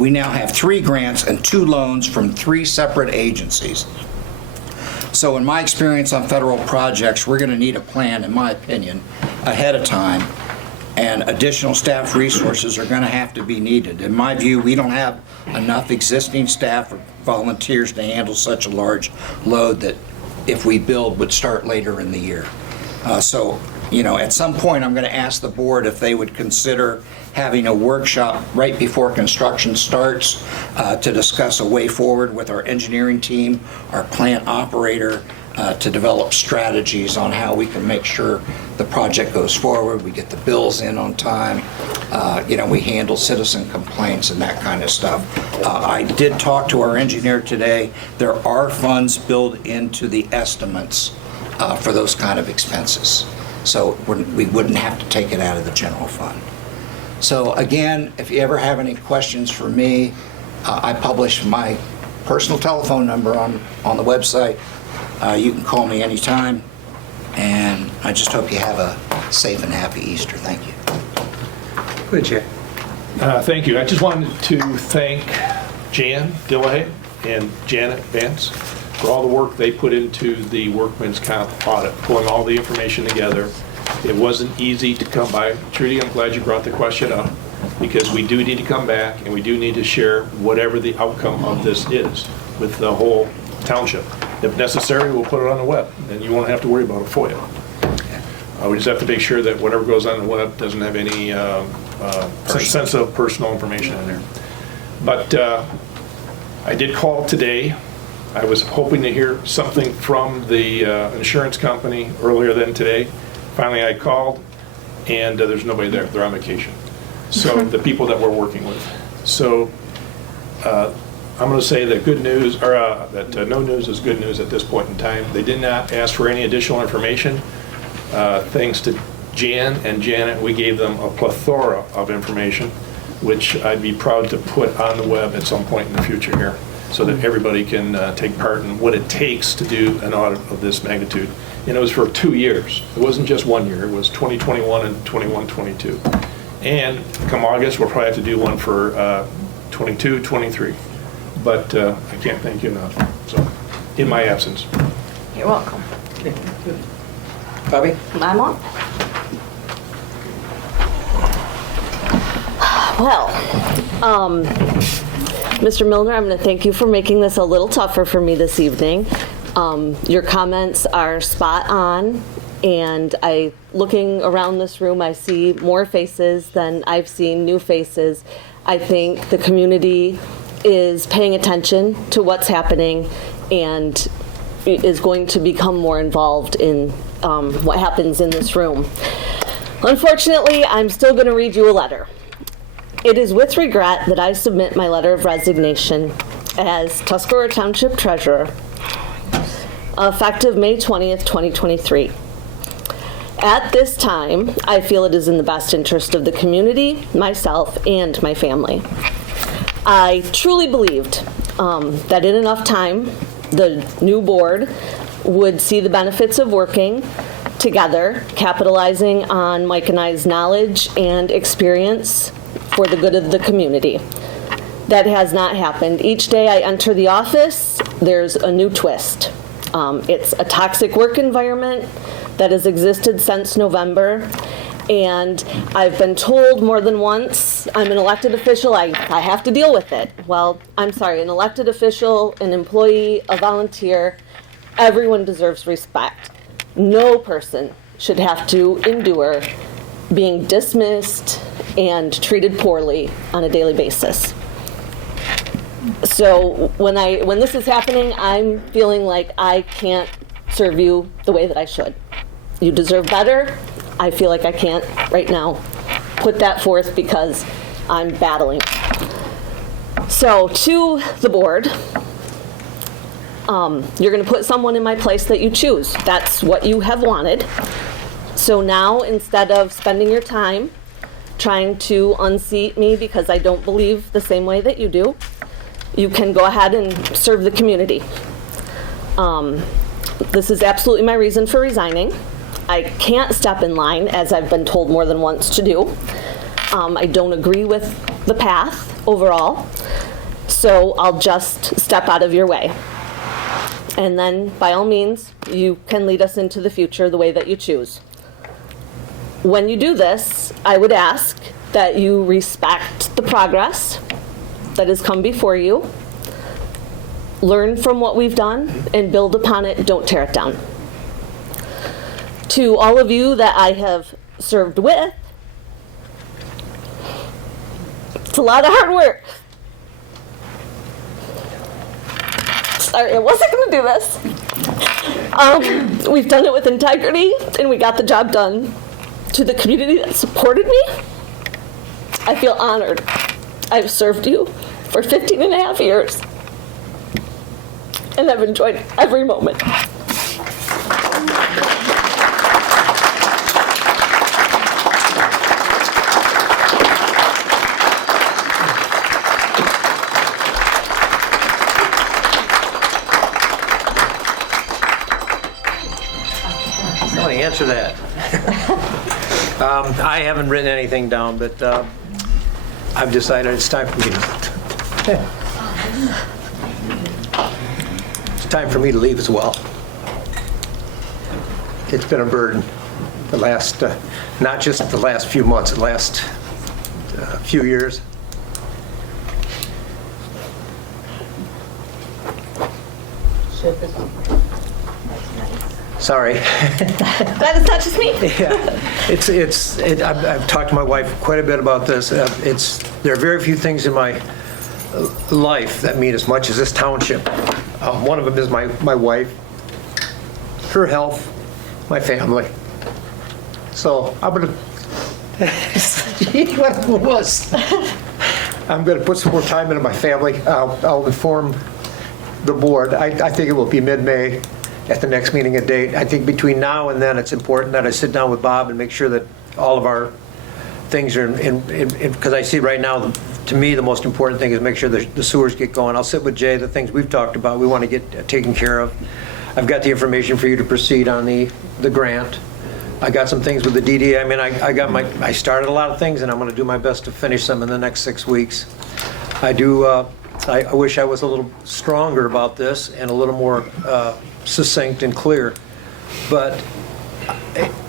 we now have 3 grants and 2 loans from 3 separate agencies. So in my experience on federal projects, we're going to need a plan, in my opinion, ahead of time, and additional staff resources are going to have to be needed. In my view, we don't have enough existing staff or volunteers to handle such a large load that if we build would start later in the year. So, you know, at some point I'm going to ask the board if they would consider having a workshop right before construction starts to discuss a way forward with our engineering team, our plant operator, to develop strategies on how we can make sure the project goes forward, we get the bills in on time, you know, we handle citizen complaints and that kind of stuff. I did talk to our engineer today. There are funds built into the estimates for those kind of expenses. So we wouldn't have to take it out of the general fund. So again, if you ever have any questions for me, I publish my personal telephone number on the website. You can call me anytime, and I just hope you have a safe and happy Easter. Thank you. Good, Jay. Thank you. I just wanted to thank Jan Dillahay and Janet Vance for all the work they put into the workman's comp audit, pulling all the information together. It wasn't easy to come by. Trudy, I'm glad you brought the question up, because we do need to come back and we do need to share whatever the outcome of this is with the whole township. If necessary, we'll put it on the web, and you won't have to worry about a FOIA. We just have to make sure that whatever goes on the web doesn't have any sensitive personal information in there. But I did call today. I was hoping to hear something from the insurance company earlier than today. Finally, I called, and there's nobody there. They're on vacation. So the people that we're working with. So I'm going to say that good news, or that no news is good news at this point in time. They did not ask for any additional information. Thanks to Jan and Janet, we gave them a plethora of information, which I'd be proud to put on the web at some point in the future here, so that everybody can take part in what it takes to do an audit of this magnitude. And it was for 2 years. It wasn't just 1 year. It was 2021 and 21-22. And come August, we'll probably have to do one for 22-23. But I can't thank you enough, so, in my absence. You're welcome. Okay, good. Bobby? I'm on. Well, Mr. Milner, I'm going to thank you for making this a little tougher for me this evening. Your comments are spot on, and looking around this room, I see more faces than I've seen new faces. I think the community is paying attention to what's happening and is going to become more involved in what happens in this room. Unfortunately, I'm still going to read you a letter. It is with regret that I submit my letter of resignation as Tuscarora Township Treasurer, effective May 20th, 2023. At this time, I feel it is in the best interest of the community, myself, and my family. I truly believed that in enough time, the new board would see the benefits of working together, capitalizing on Mike and I's knowledge and experience for the good of the community. That has not happened. Each day I enter the office, there's a new twist. It's a toxic work environment that has existed since November, and I've been told more than once, I'm an elected official, I have to deal with it. Well, I'm sorry, an elected official, an employee, a volunteer, everyone deserves respect. No person should have to endure being dismissed and treated poorly on a daily basis. So when this is happening, I'm feeling like I can't serve you the way that I should. You deserve better. I feel like I can't right now put that forth because I'm battling. So to the board, you're going to put someone in my place that you choose. That's what you have wanted. So now, instead of spending your time trying to unseat me because I don't believe the same way that you do, you can go ahead and serve the community. This is absolutely my reason for resigning. I can't step in line, as I've been told more than once to do. I don't agree with the path overall, so I'll just step out of your way. And then, by all means, you can lead us into the future the way that you choose. When you do this, I would ask that you respect the progress that has come before you, learn from what we've done, and build upon it. Don't tear it down. To all of you that I have served with, it's a lot of hard work. Sorry, I wasn't going to do this. We've done it with integrity, and we got the job done. To the community that supported me, I feel honored. I've served you for 15 and a half years, and I've enjoyed every moment. Somebody answer that. I haven't written anything down, but I've decided it's time for me to. It's time for me to leave as well. It's been a burden the last, not just the last few months, the last few years. Sorry. That is not just me. Yeah, I've talked to my wife quite a bit about this. There are very few things in my life that mean as much as this township. One of them is my wife, her health, my family. So I'm gonna. What was? I'm gonna put some more time into my family. I'll inform the board. I think it will be mid-May. At the next meeting a date. I think between now and then, it's important that I sit down with Bob and make sure that all of our things are in because I see right now, to me, the most important thing is make sure the sewers get going. I'll sit with Jay, the things we've talked about, we want to get taken care of. I've got the information for you to proceed on the grant. I got some things with the DDA. I mean, I started a lot of things, and I'm going to do my best to finish them in the next 6 weeks. I wish I was a little stronger about this and a little more succinct and clear, but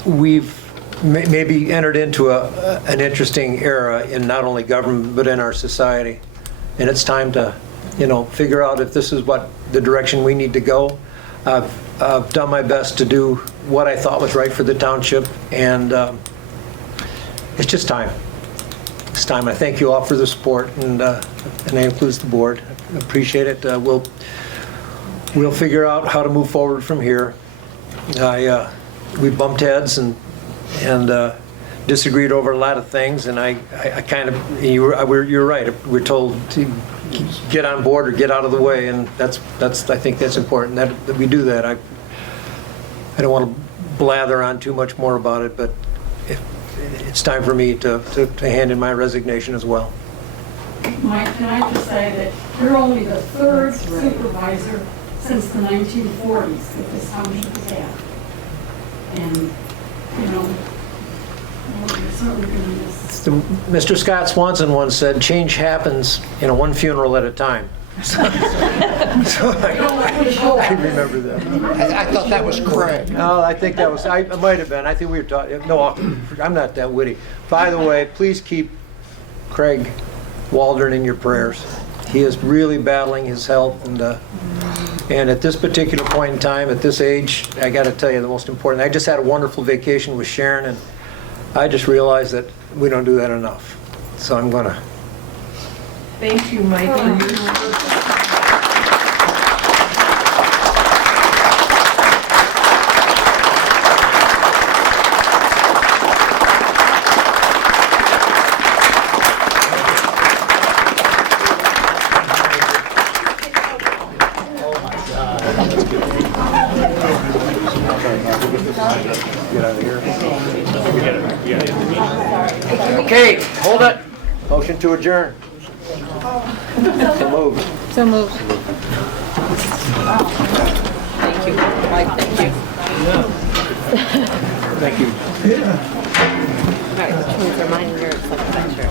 we've maybe entered into an interesting era in not only government but in our society, and it's time to figure out if this is what the direction we need to go. I've done my best to do what I thought was right for the township, and it's just time. It's time. I thank you all for the support, and that includes the board. I appreciate it. We'll figure out how to move forward from here. We bumped heads and disagreed over a lot of things, and I kind of you're right. We're told to get on board or get out of the way, and that's I think that's important that we do that. I don't want to blather on too much more about it, but it's time for me to hand in my resignation as well. Mike, can I just say that you're only the third supervisor since the 1940s that this township has had. And, you know, that's what we're gonna miss. Mr. Scott Swanson once said, change happens, one funeral at a time. So I remember that. I thought that was Craig. No, I think that was, I might have been. I think we were talking, no, I'm not that witty. By the way, please keep Craig Waldron in your prayers. He is really battling his health, and at this particular point in time, at this age, I got to tell you, the most important, I just had a wonderful vacation with Sharon, and I just realized that we don't do that enough. So I'm going to. Thank you, Mike. Get out of here. Okay, hold it. Motion to adjourn. So moved. So moved. Thank you, Mike, thank you. Thank you. All right, which ones are mine and yours? Like,